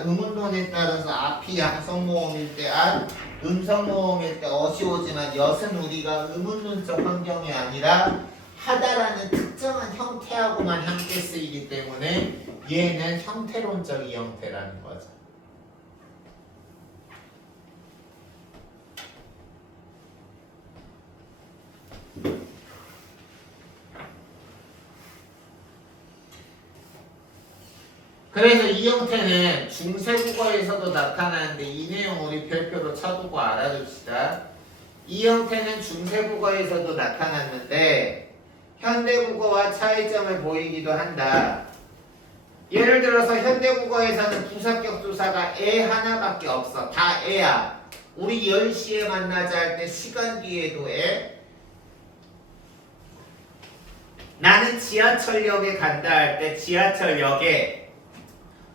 의문론에 따라서 앞이 양성 모음일 때 at, 음성 모음일 때 ot이 오지만 엿은 우리가 의문론적 환경이 아니라 하다라는 특정한 형태하고만 함께 쓰이기 때문에 얘는 형태론적 이 형태라는 거죠. 그래서 이 형태는 중세국어에서도 나타나는데 이 내용 우리 별표로 쳐두고 알아둡시다. 이 형태는 중세국어에서도 나타났는데 현대국어와 차이점을 보이기도 한다. 예를 들어서 현대국어에서는 부사격 조사가 애 하나밖에 없어. 다 애야. 우리 10시에 만나자 할 때 시간 뒤에도 애. 나는 지하철역에 간다 할 때 지하철역에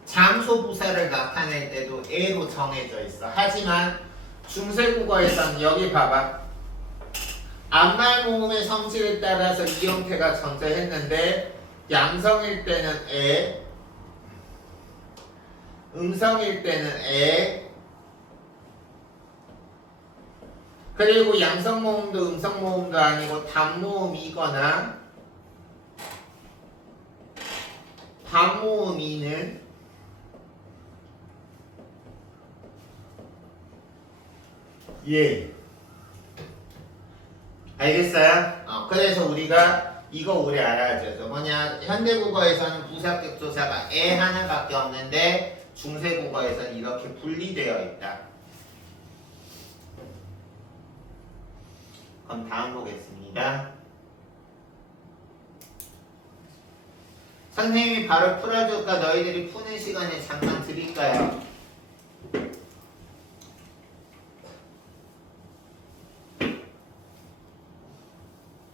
장소 부사를 나타낼 때도 애로 정해져 있어. 하지만 중세국어에서는 여기 봐봐. 앞말 모음의 성질에 따라서 이 형태가 존재했는데 양성일 때는 애, 음성일 때는 애, 그리고 양성 모음도 음성 모음도 아니고 단모음이거나 반모음이는 예. 알겠어요? 그래서 우리가 이거 오래 알아야죠. 뭐냐? 현대국어에서는 부사격 조사가 애 하나밖에 없는데 중세국어에서는 이렇게 분리되어 있다. 그럼 다음 보겠습니다. 선생님이 바로 풀어줄까? 너희들이 푸는 시간에 잠깐 드릴까요?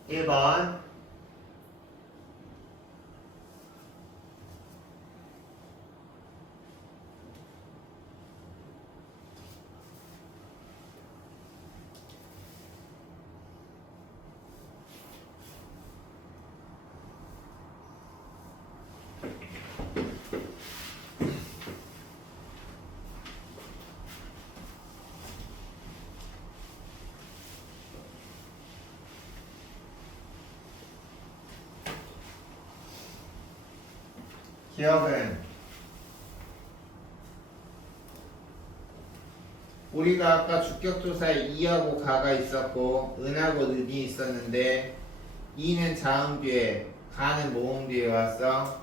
1번 기억은 우리가 아까 주격조사에 이하고 가가 있었고 은하고 는이 있었는데 이는 자음 뒤에 가는 모음 뒤에 왔어.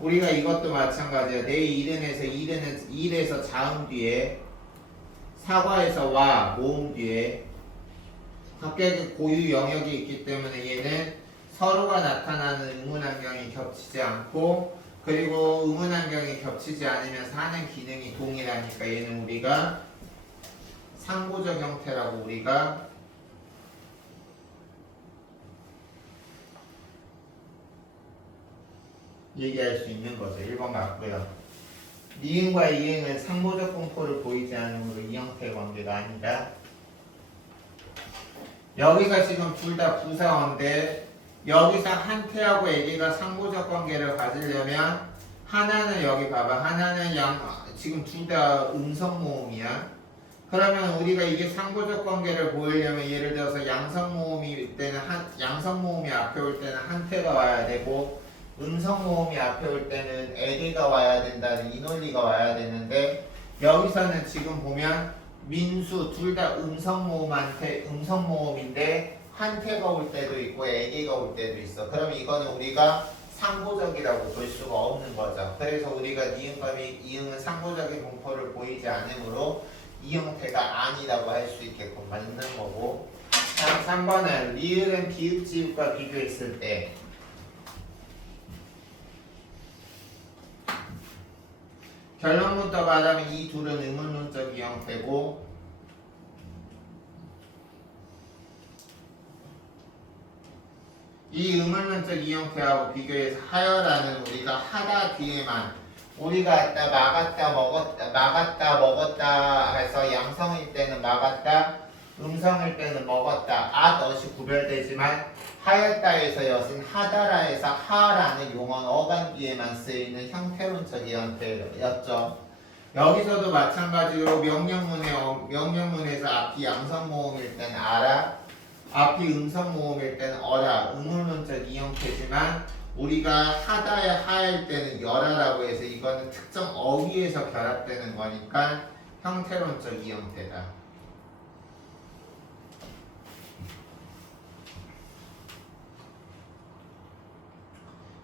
우리가 이것도 마찬가지야. 내 이른에서 일에서 자음 뒤에 사과에서 와 모음 뒤에 각각의 고유 영역이 있기 때문에 얘는 서로가 나타나는 의문 환경이 겹치지 않고 그리고 음운 환경이 겹치지 않으면서 하는 기능이 동일하니까 얘는 우리가 상고적 형태라고 우리가 얘기할 수 있는 거죠. 1번 맞고요. 니은과 이응은 상고적 공포를 보이지 않으므로 이 형태의 관계가 아니다. 여기가 지금 둘 다 부사어인데 여기서 한태하고 애기가 상고적 관계를 가지려면 하나는 여기 봐봐. 하나는 지금 둘 다 음성 모음이야. 그러면 우리가 이게 상고적 관계를 보이려면 예를 들어서 양성 모음이 때는 양성 모음이 앞에 올 때는 한태가 와야 되고 음성 모음이 앞에 올 때는 애기가 와야 된다는 이 논리가 와야 되는데 여기서는 지금 보면 민수 둘 다 음성 모음인데 한태가 올 때도 있고 애기가 올 때도 있어. 그럼 이거는 우리가 상고적이라고 볼 수가 없는 거죠. 그래서 우리가 니은과 이응은 상고적인 공포를 보이지 않으므로 이 형태가 아니라고 할 수 있게끔 맞는 거고. 다음 3번은 리을은 비읍, 지읍과 비교했을 때 결론부터 말하면 이 둘은 의문론적 이 형태고 이 의문론적 이 형태하고 비교해서 하여라는 우리가 하다 뒤에만 우리가 막았다 먹었다 해서 양성일 때는 막았다 음성일 때는 먹었다 엇이 구별되지만 하였다에서 엿은 하다라 해서 하라는 용언 어간 뒤에만 쓰이는 형태론적 이 형태였죠. 여기서도 마찬가지로 명령문에서 앞이 양성 모음일 때는 아라 앞이 음성 모음일 때는 어라 의문론적 이 형태지만 우리가 하다의 하일 때는 열하라고 해서 이거는 특정 어휘에서 결합되는 거니까 형태론적 이 형태다.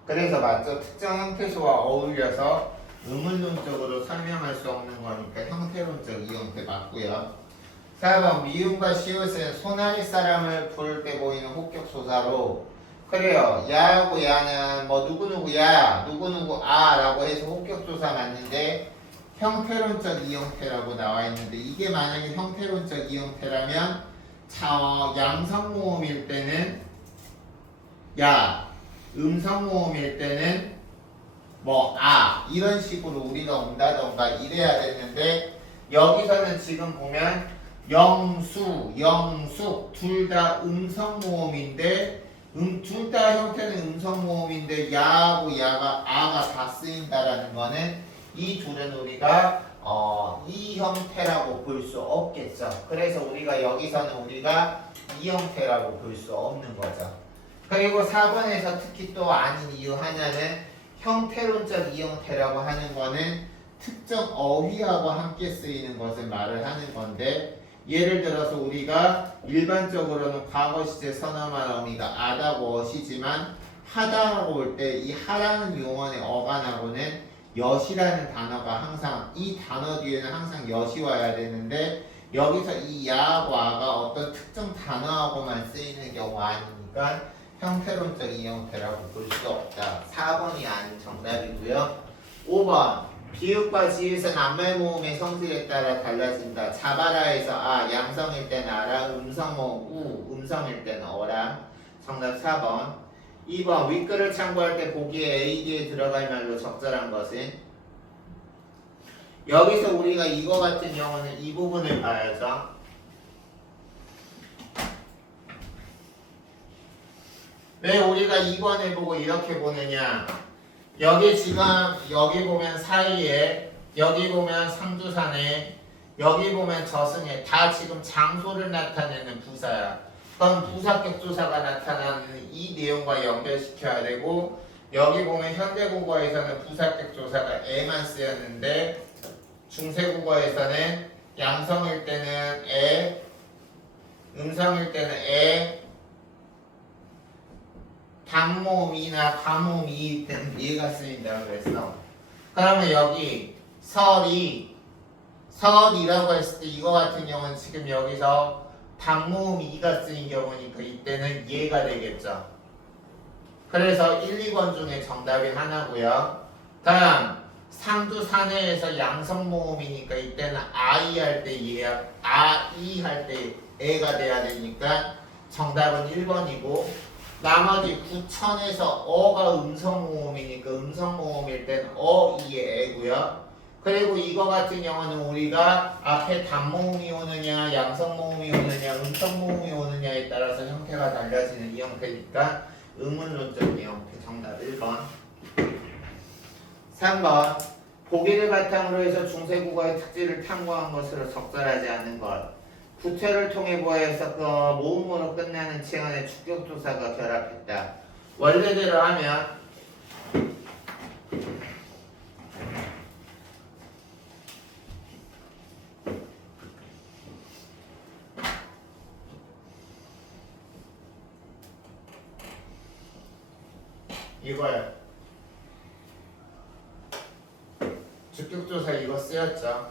그래서 맞죠? 특정 형태소와 어울려서 의문론적으로 설명할 수 없는 거니까 형태론적 이 형태 맞고요. 4번 미음과 시옷은 소나리 사람을 부를 때 보이는 혹격소사로 그래요. 야하고 야는 뭐 누구누구야 누구누구 라고 해서 혹격조사 맞는데 형태론적 이 형태라고 나와 있는데 이게 만약에 형태론적 이 형태라면 양성 모음일 때는 야 음성 모음일 때는 뭐 이런 식으로 우리가 온다던가 이래야 되는데 여기서는 지금 보면 영수, 영숙 둘 다 음성 모음인데 둘 다 형태는 음성 모음인데 야하고 아가 다 쓰인다라는 거는 이 둘은 우리가 이 형태라고 볼 수 없겠죠. 그래서 우리가 여기서는 우리가 이 형태라고 볼 수 없는 거죠. 그리고 4번에서 특히 또 아닌 이유 하나는 형태론적 이 형태라고 하는 거는 특정 어휘하고 함께 쓰이는 것을 말을 하는 건데 예를 들어서 우리가 일반적으로는 과거 시제 선엄한 어미가 아다고 어시지만 하다라고 올 때 이 하라는 용언의 어간하고는 엿이라는 단어가 항상 이 단어 뒤에는 항상 엿이 와야 되는데 여기서 이 야하고 아가 어떤 특정 단어하고만 쓰이는 경우 아니니까 형태론적 이 형태라고 볼 수 없다. 4번이 아닌 정답이고요. 5번 비읍과 지읒은 앞말 모음의 성질에 따라 달라진다. 자바라에서 양성일 때는 아라, 음성 모음 음성일 때는 어라. 정답 4번. 2번 윗글을 참고할 때 보기에 AD에 들어갈 말로 적절한 것은 여기서 우리가 이거 같은 경우는 이 부분을 봐야죠. 왜 우리가 2번 해보고 이렇게 보느냐. 여기 지금 여기 보면 사이에 여기 보면 상주산에 여기 보면 저승에 다 지금 장소를 나타내는 부사야. 그럼 부사격 조사가 나타나는 이 내용과 연결시켜야 되고 여기 보면 현대국어에서는 부사격 조사가 에만 쓰였는데 중세국어에서는 양성일 때는 에 음성일 때는 에 단모음이나 가모음이 때는 얘가 쓰인다고 그랬어. 그러면 여기 설이라고 했을 때 이거 같은 경우는 지금 여기서 단모음 이가 쓰인 경우니까 이때는 얘가 되겠죠. 그래서 1, 2번 중에 정답이 하나고요. 다음 상두 사내에서 양성 모음이니까 이때는 아이 할 때 얘야 아이 할 때 애가 돼야 되니까 정답은 1번이고 나머지 구천에서 어가 음성 모음이니까 음성 모음일 땐 어이의 애고요. 그리고 이거 같은 경우는 우리가 앞에 단모음이 오느냐 양성 모음이 오느냐 음성 모음이 오느냐에 따라서 형태가 달라지는 이 형태니까 의문론적인 형태 정답 1번. 3번 보기를 바탕으로 해서 중세국어의 특질을 탐구한 것으로 적절하지 않은 것. 구체를 통해 보아서 그 모음으로 끝나는 체언의 축격조사가 결합했다. 원래대로 하면 이거야. 주격조사 이거 쓰였죠.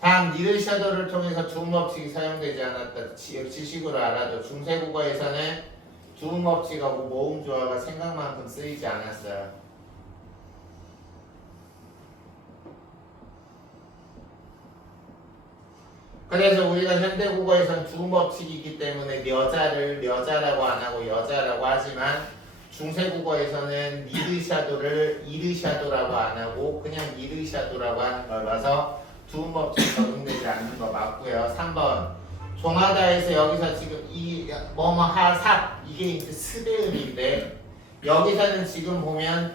다음 니들 샤도를 통해서 주음법칙이 사용되지 않았다. 지식으로 알아도 중세국어에서는 주음법칙하고 모음조화가 생각만큼 쓰이지 않았어요. 그래서 우리가 현대국어에서는 주음법칙이기 때문에 여자를 여자라고 안 하고 여자라고 하지만 중세국어에서는 니르샤도를 이르샤도라고 안 하고 그냥 니르샤도라고 하는 걸 봐서 주음법칙 적용되지 않는 거 맞고요. 3번 종하다에서 여기서 지금 이 뭐뭐 하삽 이게 이제 스베음인데 여기서는 지금 보면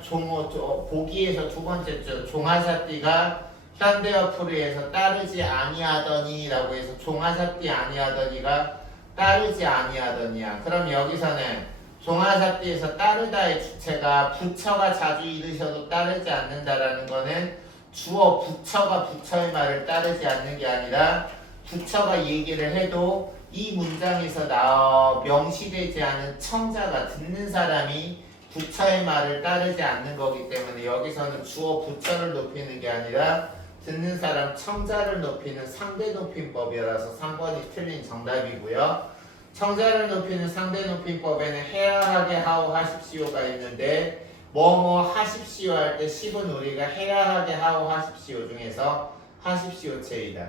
보기에서 두 번째 줄 종하사띠가 현대어 풀이에서 따르지 아니하더니 라고 해서 종하사띠 아니하더니가 따르지 아니하더니야. 그럼 여기서는 종하사띠에서 따르다의 주체가 부처가 자주 이르셔도 따르지 않는다라는 거는 주어 부처가 부처의 말을 따르지 않는 게 아니라 부처가 얘기를 해도 이 문장에서 명시되지 않은 청자가 듣는 사람이 부처의 말을 따르지 않는 거기 때문에 여기서는 주어 부처를 높이는 게 아니라 듣는 사람 청자를 높이는 상대 높임법이라서 3번이 틀린 정답이고요. 청자를 높이는 상대 높임법에는 해야 하게 하오 하십시오가 있는데 뭐뭐 하십시오 할 때 10은 우리가 해야 하게 하오 하십시오 중에서 하십시오체이다.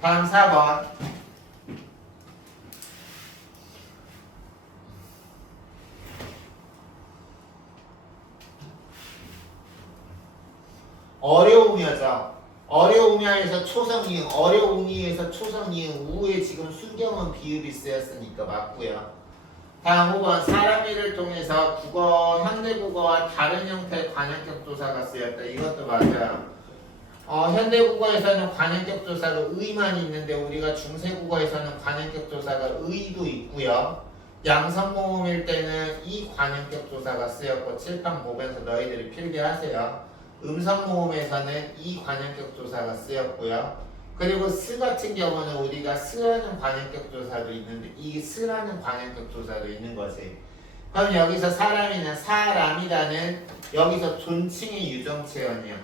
다음 4번 어려우며죠. 어려우며에서 초성이응, 어려우미에서 초성이응, 우에 지금 순경은 비읍이 쓰였으니까 맞고요. 다음 5번 사람일을 통해서 국어, 현대국어와 다른 형태의 관형격 조사가 쓰였다. 이것도 맞아요. 현대국어에서는 관형격 조사가 의만 있는데 우리가 중세국어에서는 관형격 조사가 의도 있고요. 양성모음일 때는 이 관형격 조사가 쓰였고 칠판 보면서 너희들이 필기하세요. 음성모음에서는 이 관형격 조사가 쓰였고요. 그리고 스 같은 경우는 우리가 스라는 관형격 조사도 있는데 이 스라는 관형격 조사도 있는 거지. 그럼 여기서 사람이나 사람이라는 여기서 존칭의 유정체언이야.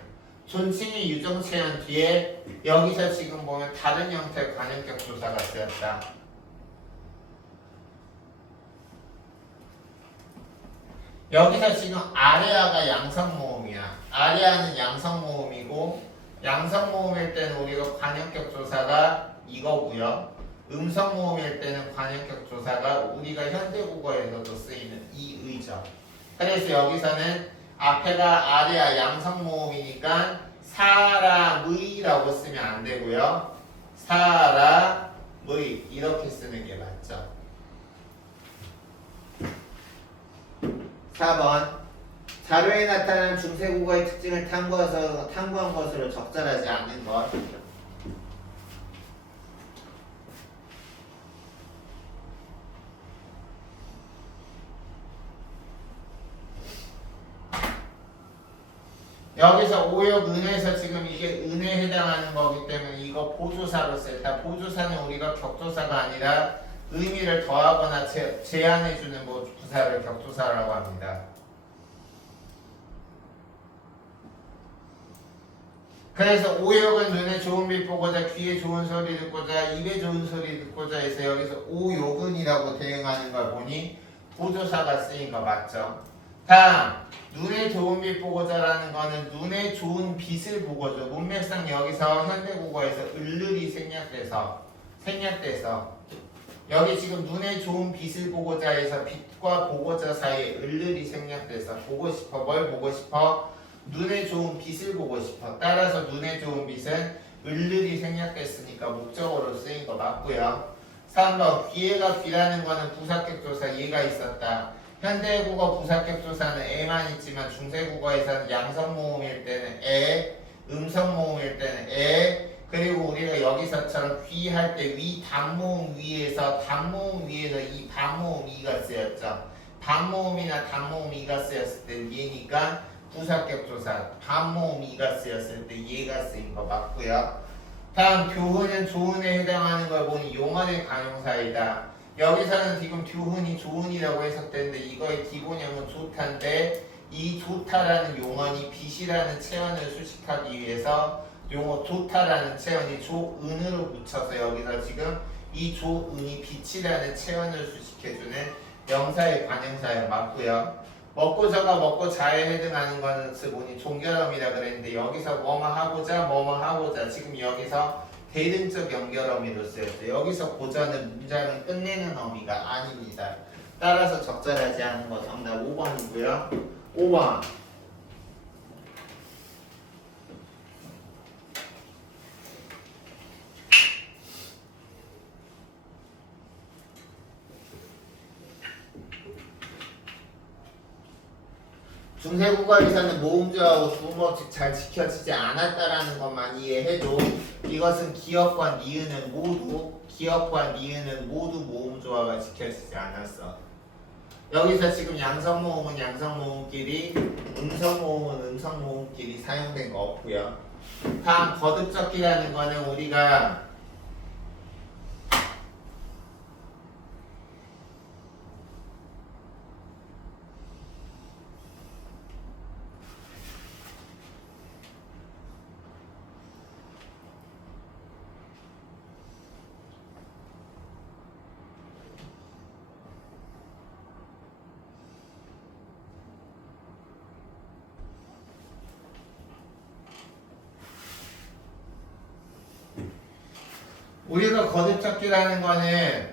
존칭의 유정체언 뒤에 여기서 지금 보면 다른 형태의 관형격 조사가 쓰였다. 여기서 지금 아레아가 양성모음이야. 아레아는 양성모음이고 양성모음일 때는 우리가 관형격 조사가 이거고요. 음성모음일 때는 관형격 조사가 우리가 현대국어에서도 쓰이는 이 의죠. 그래서 여기서는 앞에가 아레아 양성모음이니까 사람의라고 쓰면 안 되고요. 사람의 이렇게 쓰는 게 맞죠. 4번 자료에 나타난 중세국어의 특징을 탐구한 것으로 적절하지 않는 것. 여기서 오역 은에서 지금 이게 은에 해당하는 거기 때문에 이거 보조사로 쓸다. 보조사는 우리가 격조사가 아니라 의미를 더하거나 제한해주는 부사를 격조사라고 합니다. 그래서 오역은 눈에 좋은 빛 보고자, 귀에 좋은 소리 듣고자, 입에 좋은 소리 듣고자 해서 여기서 오역은이라고 대응하는 걸 보니 보조사가 쓰인 거 맞죠? 다음 눈에 좋은 빛 보고자라는 거는 눈에 좋은 빛을 보고죠. 문맥상 여기서 현대국어에서 을을이 생략돼서 여기 지금 눈에 좋은 빛을 보고자에서 빛과 보고자 사이에 을을이 생략돼서 보고 싶어. 뭘 보고 싶어? 눈에 좋은 빛을 보고 싶어. 따라서 눈에 좋은 빛은 을을이 생략됐으니까 목적어로 쓰인 거 맞고요. 3번 귀에가 귀라는 거는 부사격조사 얘가 있었다. 현대국어 부사격조사는 에만 있지만 중세국어에서는 양성모음일 때는 에, 음성모음일 때는 에, 그리고 우리가 여기서처럼 귀 할 때 위 단모음 위에서 이 반모음 이가 쓰였죠. 반모음이나 단모음 이가 쓰였을 때 얘니까 부사격조사 반모음 이가 쓰였을 때 얘가 쓰인 거 맞고요. 다음 교훈은 조훈에 해당하는 걸 보니 용언의 관용사이다. 여기서는 지금 교훈이 조훈이라고 해석되는데 이거의 기본형은 좋다인데 이 좋다라는 용언이 빛이라는 체언을 수식하기 위해서 용어 좋다라는 체언이 조은으로 붙여서 여기서 지금 이 조은이 빛이라는 체언을 수식해주는 명사의 관용사형 맞고요. 먹고 자가 먹고 자에 해당하는 거는 보니 종결어미라 그랬는데 여기서 뭐뭐 하고자 지금 여기서 대등적 연결어미로 쓰였죠. 여기서 고자는 문장을 끝내는 어미가 아닙니다. 따라서 적절하지 않은 거 정답 5번이고요. 5번 중세국어에서는 모음조하고 주어법칙 잘 지켜지지 않았다라는 것만 이해해도 이것은 기업과 니은은 모두 모음조화가 지켜지지 않았어. 여기서 지금 양성모음은 양성모음끼리, 음성모음은 음성모음끼리 사용된 거 없고요. 다음 거듭적기라는 거는 우리가 거듭적기라는 거는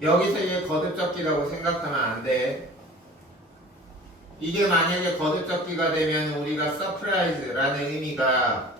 여기서 얘 거듭적기라고 생각하면 안 돼. 이게 만약에 거듭적기가 되면 우리가 서프라이즈라는 의미가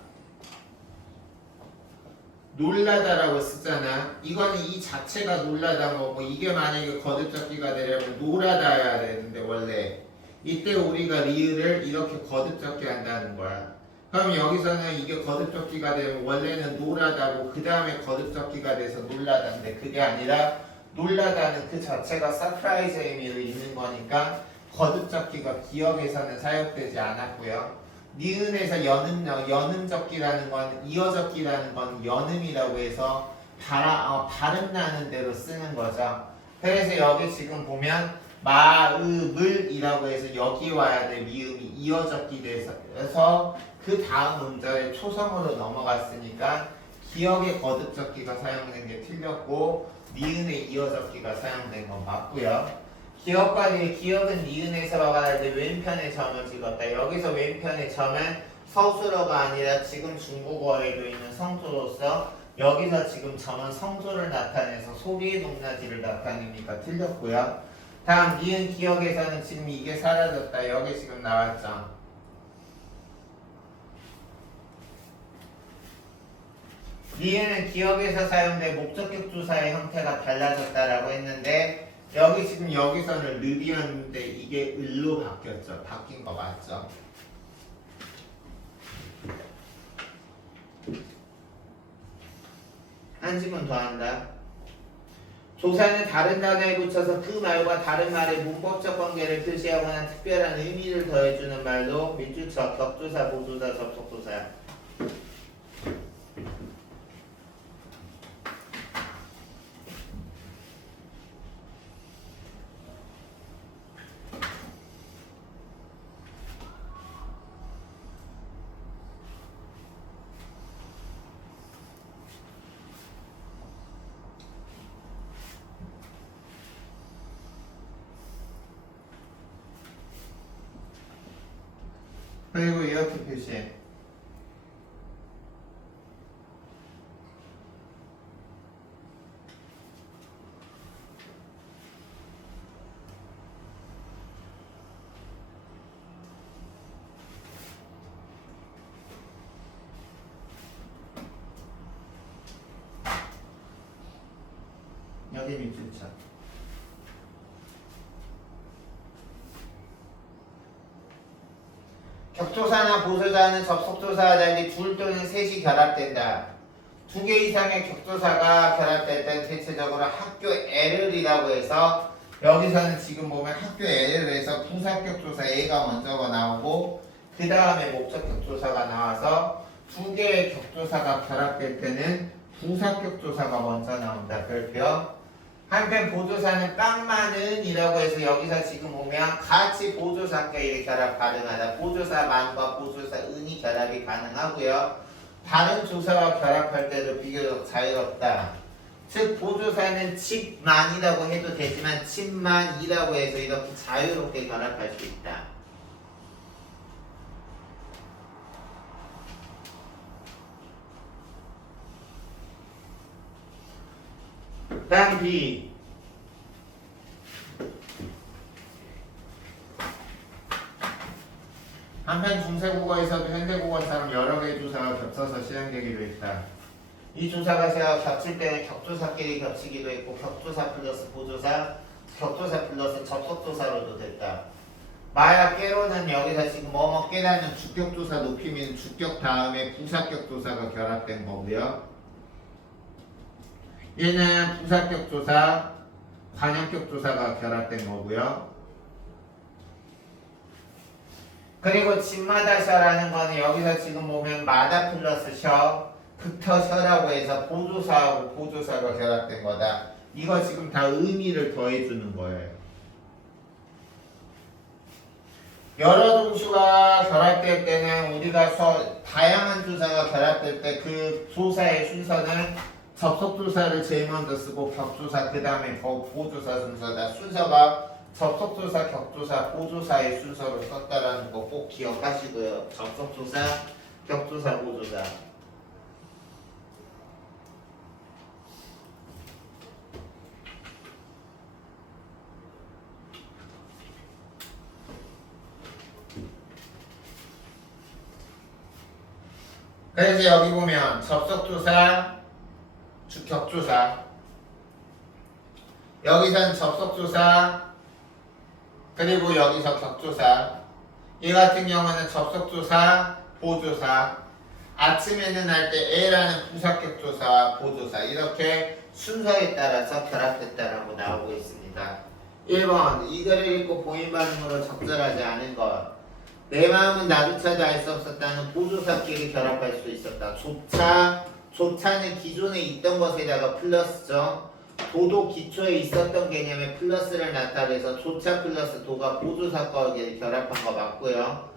놀라다라고 쓰잖아. 이거는 이 자체가 놀라다인 거고 이게 만약에 거듭적기가 되려면 놀아다야 되는데 원래 이때 우리가 리을을 이렇게 거듭적기 한다는 거야. 그럼 여기서는 이게 거듭적기가 되면 원래는 놀아다고 그 다음에 거듭적기가 돼서 놀라다인데 그게 아니라 놀라다는 그 자체가 서프라이즈 의미로 있는 거니까 거듭적기가 기억에서는 사용되지 않았고요. 니은에서 연음적기라는 건 이어적기라는 건 연음이라고 해서 발음 나는 대로 쓰는 거죠. 그래서 여기 지금 보면 마음을이라고 해서 여기 와야 돼. 미음이 이어적기 돼서 그 다음 음절에 초성으로 넘어갔으니까 기억의 거듭적기가 사용된 게 틀렸고 니은의 이어적기가 사용된 건 맞고요. 기억은 니은에서 와야 돼. 왼편에 점을 찍었다. 여기서 왼편의 점은 서술어가 아니라 지금 중국어에도 있는 성조로서 여기서 지금 점은 성조를 나타내서 소리의 높낮이를 나타내니까 틀렸고요. 다음 니은 기억에서는 지금 이게 사라졌다. 여기 지금 나왔죠. 니은은 기억에서 사용된 목적격 조사의 형태가 달라졌다라고 했는데 여기 지금 여기서는 르이었는데 이게 을로 바뀌었죠. 바뀐 거 맞죠? 한 지문 더 한다. 조사는 다른 단어에 붙여서 그 말과 다른 말의 문법적 관계를 표시하거나 특별한 의미를 더해주는 말로 민주적, 격조사, 보조사, 접속조사야. 그리고 이렇게 표시해. 여기 밑줄 쳐. 격조사나 보조사는 접속조사와 달리 둘 또는 셋이 결합된다. 두 개 이상의 격조사가 결합될 때 대체적으로 학교 L이라고 해서 여기서는 지금 보면 학교 L에서 부사격조사 A가 먼저가 나오고 그 다음에 목적격조사가 나와서 두 개의 격조사가 결합될 때는 부사격조사가 먼저 나온다. 그렇고요. 한편 보조사는 빵만은 이라고 해서 여기서 지금 보면 같이 보조사끼리 결합 가능하다. 보조사만과 보조사은이 결합이 가능하고요. 다른 조사와 결합할 때도 비교적 자유롭다. 즉 보조사는 집만이라고 해도 되지만 집만이라고 해서 이렇게 자유롭게 결합할 수 있다. 다음 B. 한편 중세국어에서도 현대국어처럼 여러 개의 조사가 겹쳐서 시행되기도 했다. 이 조사가 겹칠 때는 격조사끼리 겹치기도 했고 격조사 플러스 보조사, 격조사 플러스 접속조사로도 됐다. 만약 깨로는 여기서 지금 뭐뭐 깨라는 주격조사 높이면 주격 다음에 부사격조사가 결합된 거고요. 얘는 부사격조사, 관역격조사가 결합된 거고요. 그리고 집마다 셔라는 거는 여기서 지금 보면 마다 플러스 셔, 부터 셔라고 해서 보조사하고 보조사가 결합된 거다. 이거 지금 다 의미를 더해주는 거예요. 여러 동수가 결합될 때는 우리가 다양한 조사가 결합될 때 그 조사의 순서는 접속조사를 제일 먼저 쓰고 격조사 그 다음에 보조사 순서다. 순서가 접속조사, 격조사, 보조사의 순서로 썼다라는 거 꼭 기억하시고요. 접속조사, 격조사, 보조사. 그래서 여기 보면 접속조사, 격조사. 여기서는 접속조사, 그리고 여기서 격조사. 이 같은 경우는 접속조사, 보조사. 아침에는 할 때 A라는 부사격조사와 보조사. 이렇게 순서에 따라서 결합됐다라고 나오고 있습니다. 1번. 이 글을 읽고 보인 반응으로 적절하지 않은 것. 내 마음은 나조차도 알 수 없었다는 보조사끼리 결합할 수 있었다. 조차는 기존에 있던 것에다가 플러스죠. 도도 기초에 있었던 개념에 플러스를 나타내서 조차 플러스 도가 보조사과 결합한 거 맞고요.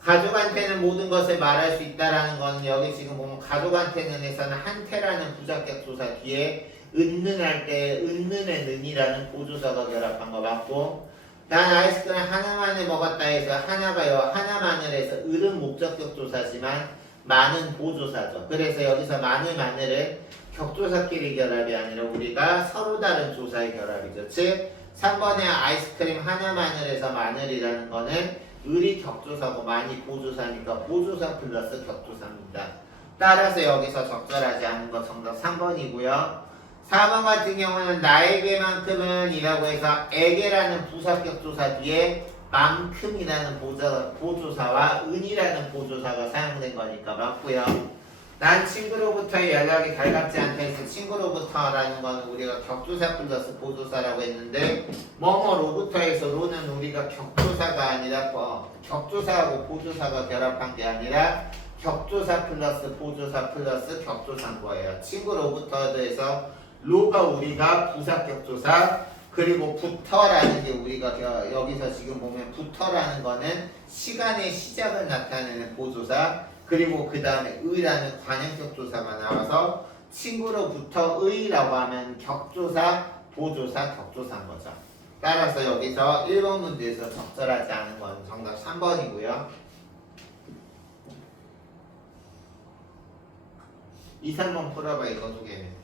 가족한테는 모든 것을 말할 수 있다라는 거는 여기 지금 보면 가족한테는에서는 한테라는 부사격 조사 뒤에 은는 할 때 은는의 는이라는 보조사가 결합한 거 맞고, 난 아이스크림 하나만을 먹었다 해서 하나가요 하나만을 해서 을은 목적격 조사지만 만은 보조사죠. 그래서 여기서 마늘은 격조사끼리 결합이 아니라 우리가 서로 다른 조사의 결합이죠. 즉 3번의 아이스크림 하나만을 해서 마늘이라는 거는 을이 격조사고 만이 보조사니까 보조사 플러스 격조사입니다. 따라서 여기서 적절하지 않은 거 정답 3번이고요. 4번 같은 경우는 나에게만큼은 이라고 해서 에게라는 부사격조사 뒤에 만큼이라는 보조사와 은이라는 보조사가 사용된 거니까 맞고요. 난 친구로부터의 연락이 달갑지 않다 해서 친구로부터라는 건 우리가 격조사 플러스 보조사라고 했는데 뭐뭐로부터 해서 로는 우리가 격조사가 아니라 격조사하고 보조사가 결합한 게 아니라 격조사 플러스 보조사 플러스 격조사인 거예요. 친구로부터 해서 로가 우리가 부사격조사, 그리고 부터라는 게 우리가 여기서 지금 보면 부터라는 거는 시간의 시작을 나타내는 보조사, 그리고 그 다음에 의라는 관형격조사가 나와서 친구로부터 의라고 하면 격조사, 보조사, 격조사인 거죠. 따라서 여기서 1번 문제에서 적절하지 않은 건 정답 3번이고요. 2, 3번 풀어봐 이거 두 개는.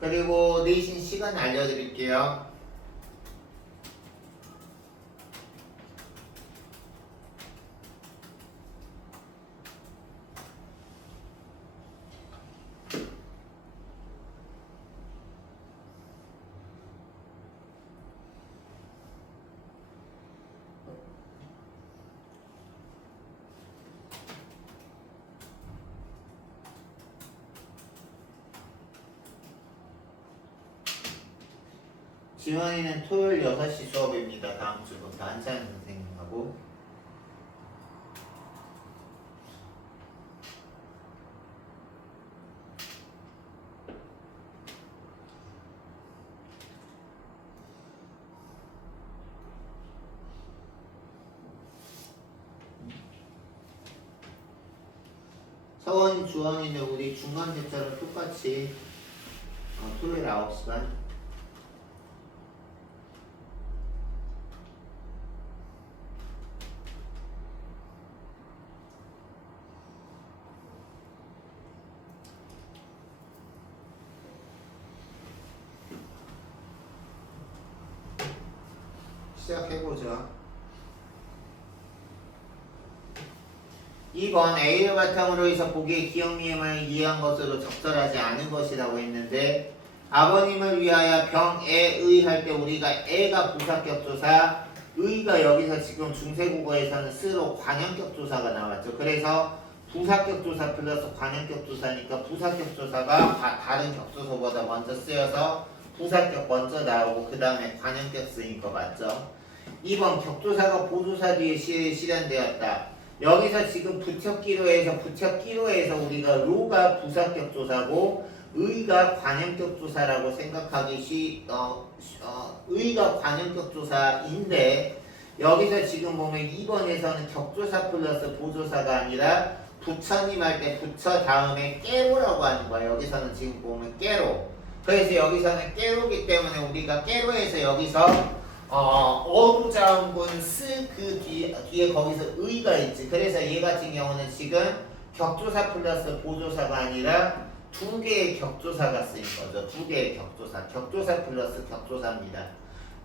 그리고 내신 시간 알려드릴게요. 지원이는 토요일 6시 수업입니다. 다음 주부터 한찬 선생님하고. 서원, 주원이는 우리 중간 대처럼 똑같이 토요일 9시간. 시작해보죠. 2번 A를 바탕으로 해서 보기에 기억니음을 이해한 것으로 적절하지 않은 것이라고 했는데 아버님을 위하여 병에의 할 때 우리가 애가 부사격조사 의가 여기서 지금 중세국어에서는 스로 관형격조사가 나왔죠. 그래서 부사격조사 플러스 관형격조사니까 부사격조사가 다른 격조사보다 먼저 쓰여서 부사격 먼저 나오고 그 다음에 관형격 쓰인 거 맞죠? 2번 격조사가 보조사 뒤에 실현되었다. 여기서 지금 부척기로에서 우리가 로가 부사격조사고 의가 관형격조사라고 생각하기 의가 관형격조사인데 여기서 지금 보면 2번에서는 격조사 플러스 보조사가 아니라 부처님 할 때 부처 다음에 깨로라고 하는 거야. 여기서는 지금 보면 깨로. 그래서 여기서는 깨로기 때문에 우리가 깨로에서 여기서 어부자음분 스 그 뒤에 거기서 의가 있지. 그래서 얘 같은 경우는 지금 격조사 플러스 보조사가 아니라 두 개의 격조사가 쓰인 거죠. 두 개의 격조사. 격조사 플러스 격조사입니다.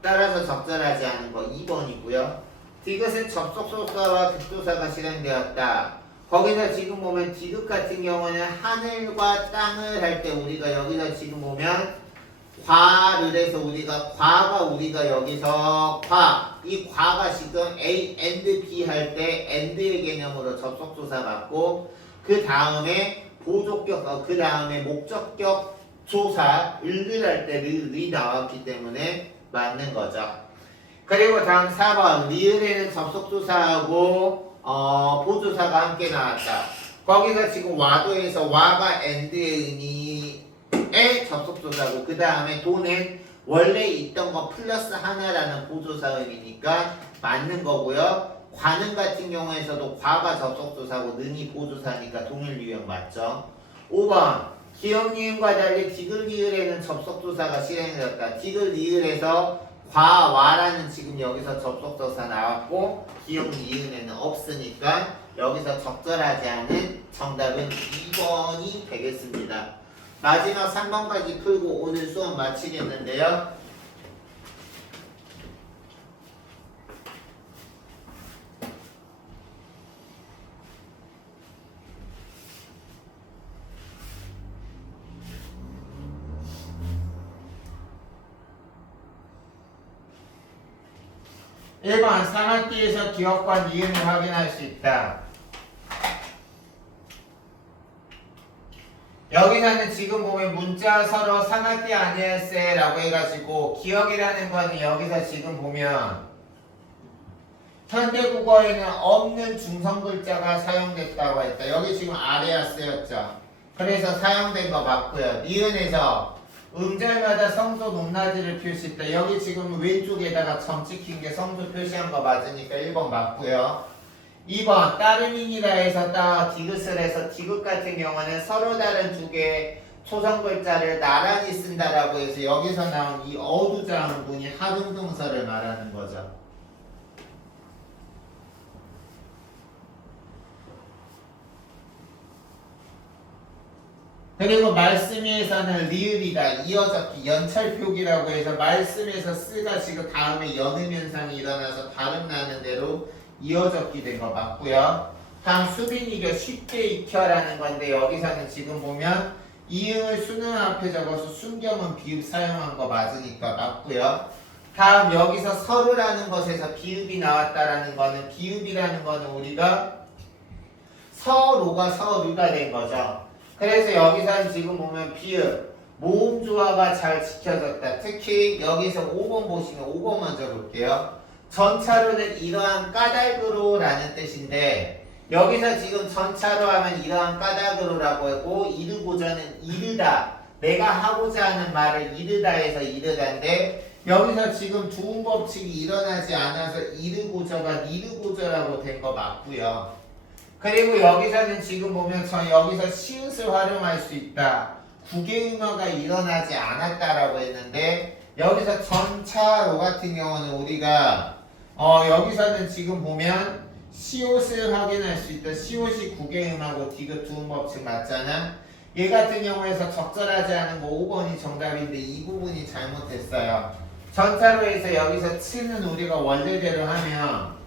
따라서 적절하지 않은 거 2번이고요. 디귿은 접속소사와 격조사가 실행되었다. 거기서 지금 보면 디귿 같은 경우는 하늘과 땅을 할 때 우리가 여기서 지금 보면 과를 해서 우리가 여기서 이 과가 지금 A and B 할 때 and의 개념으로 접속조사 맞고 그 다음에 보조격 그 다음에 목적격 조사 을을 할 때 을이 나왔기 때문에 맞는 거죠. 그리고 다음 4번 리을에는 접속조사하고 보조사가 함께 나왔다. 거기서 지금 와도에서 와가 and의 의미의 접속조사고 그 다음에 도는 원래 있던 거 플러스 하나라는 보조사 의미니까 맞는 거고요. 관은 같은 경우에서도 과가 접속조사고 는이 보조사니까 동일 유형 맞죠. 5번 기억니음과 달리 디귿리을에는 접속조사가 실행되었다. 디귿리을에서 과와라는 지금 여기서 접속조사 나왔고 기억니음에는 없으니까 여기서 적절하지 않은 정답은 2번이 되겠습니다. 마지막 3번까지 풀고 오늘 수업 마치겠는데요. 1번 삼학기에서 기억과 니은을 확인할 수 있다. 여기서는 지금 보면 문자 서로 삼학기 아니었어요 라고 해가지고 기억이라는 거는 여기서 지금 보면 현대국어에는 없는 중성글자가 사용됐다고 했다. 여기 지금 아래야 쓰였죠. 그래서 사용된 거 맞고요. 니은에서 음절마다 성소 높낮이를 표시했다. 여기 지금 왼쪽에다가 점 찍힌 게 성소 표시한 거 맞으니까 1번 맞고요. 2번 따르민이라 해서 디귿을 해서 디귿 같은 경우는 서로 다른 두 개의 초성글자를 나란히 쓴다라고 해서 여기서 나온 이 어두자음분이 하등동서를 말하는 거죠. 그리고 말씀에서는 리을이다, 이어적기, 연찰표기라고 해서 말씀에서 쓰가 지금 다음에 연음 현상이 일어나서 발음 나는 대로 이어적기 된 거 맞고요. 다음 수빈이가 쉽게 익혀라는 건데 여기서는 지금 보면 이응을 수능 앞에 적어서 순경은 비읍 사용한 거 맞으니까 맞고요. 다음 여기서 서루라는 것에서 비읍이 나왔다라는 거는 비읍이라는 거는 우리가 서로가 서루가 된 거죠. 그래서 여기서는 지금 보면 비읍, 모음 조화가 잘 지켜졌다. 특히 여기서 5번 보시면 5번 먼저 볼게요. 전차로는 이러한 까닭으로 라는 뜻인데 여기서 지금 전차로 하면 이러한 까닭으로라고 하고 이르고자는 이르다. 내가 하고자 하는 말을 이르다에서 이르다인데 여기서 지금 두음 법칙이 일어나지 않아서 이르고저가 니르고저라고 된 거 맞고요. 그리고 여기서는 지금 보면 여기서 시옷을 활용할 수 있다. 구개음어가 일어나지 않았다라고 했는데 여기서 전차로 같은 경우는 우리가 여기서는 지금 보면 시옷을 확인할 수 있다. 시옷이 구개음하고 디귿 두음 법칙 맞잖아. 얘 같은 경우에서 적절하지 않은 거 5번이 정답인데 이 부분이 잘못됐어요. 전차로 해서 여기서 치는 우리가 원래대로 하면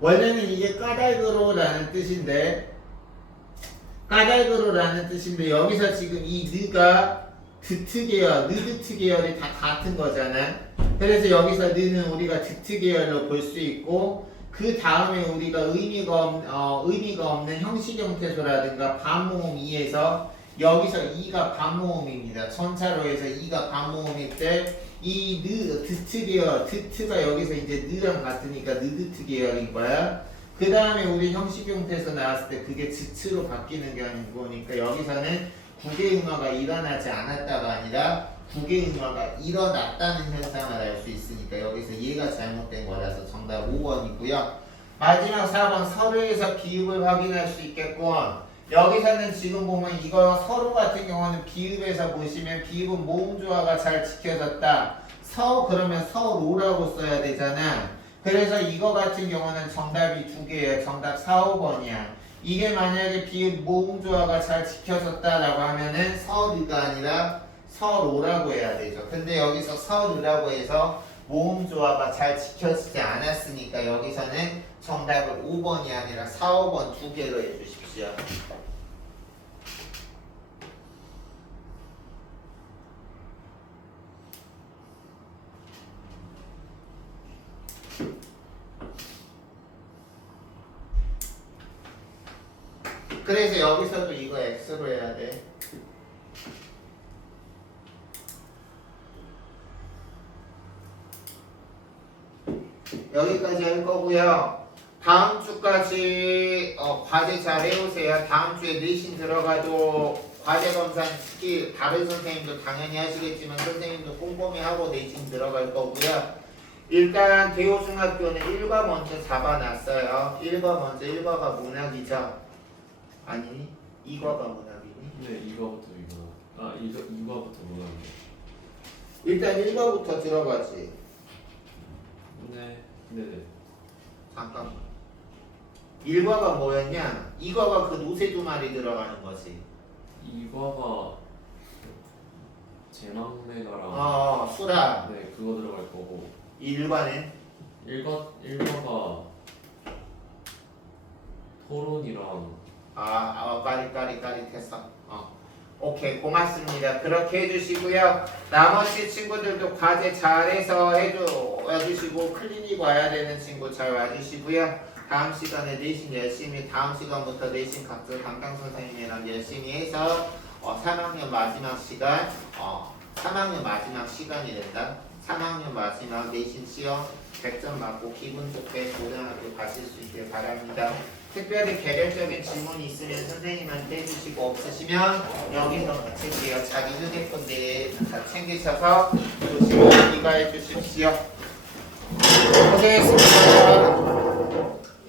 원래는 이게 까닭으로라는 뜻인데 여기서 지금 이 느가 드트 계열, 느드트 계열이 다 같은 거잖아. 그래서 여기서 느는 우리가 드트 계열로 볼 수 있고 그 다음에 우리가 의미가 없는 형식 형태소라든가 반모음 2에서 여기서 2가 반모음입니다. 전차로 해서 2가 반모음일 때 이 드트 계열, 드트가 여기서 이제 느랑 같으니까 느드트 계열인 거야. 그 다음에 우리 형식 형태에서 나왔을 때 그게 지츠로 바뀌는 거니까 여기서는 구개음화가 일어나지 않았다가 아니라 구개음화가 일어났다는 현상을 알 수 있으니까 여기서 얘가 잘못된 거라서 정답 5번이고요. 마지막 4번 서류에서 비읍을 확인할 수 있겠고 여기서는 지금 보면 이거 서로 같은 경우는 비읍에서 보시면 비읍은 모음 조화가 잘 지켜졌다. 그러면 서로라고 써야 되잖아. 그래서 이거 같은 경우는 정답이 두 개예요. 정답 4, 5번이야. 이게 만약에 비읍 모음 조화가 잘 지켜졌다라고 하면은 서르가 아니라 서로라고 해야 되죠. 근데 여기서 서르라고 해서 모음 조화가 잘 지켜지지 않았으니까 여기서는 정답을 5번이 아니라 4, 5번 두 개로 해주십시오. 그래서 여기서도 이거 X로 해야 돼. 여기까지 할 거고요. 다음 주까지 과제 잘 해오세요. 다음 주에 내신 들어가도 과제 검사 특히 다른 선생님도 당연히 하시겠지만 선생님도 꼼꼼히 하고 내신 들어갈 거고요. 일단 대호중학교는 1과 먼저 잡아놨어요. 1과가 문학이죠. 아니니? 2과가 문학이니? 네, 이거부터 이거. 이거부터 문학이요. 일단 1과부터 들어가지. 네, 네네. 잠깐만. 1과가 뭐였냐? 2과가 그 노세 두 마리 들어가는 거지. 이거가 제 막내가랑. 수라. 네, 그거 들어갈 거고. 1과는? 1과가 토론이랑. 까릿 했어. 오케이, 고맙습니다. 그렇게 해주시고요. 나머지 친구들도 과제 잘해서 해주시고 클리닉 와야 되는 친구 잘 와주시고요. 다음 시간에 내신 열심히 다음 시간부터 내신 각자 담당 선생님이랑 열심히 해서 3학년 마지막 시간 3학년 마지막 시간이 된다. 3학년 마지막 내신 시험 100점 맞고 기분 좋게 고등학교 가실 수 있길 바랍니다. 특별히 개별적인 질문이 있으면 선생님한테 해주시고 없으시면 여기서 같이 자기 휴대폰에 다 챙기셔서 조심히 귀가해 주십시오. 고생했습니다.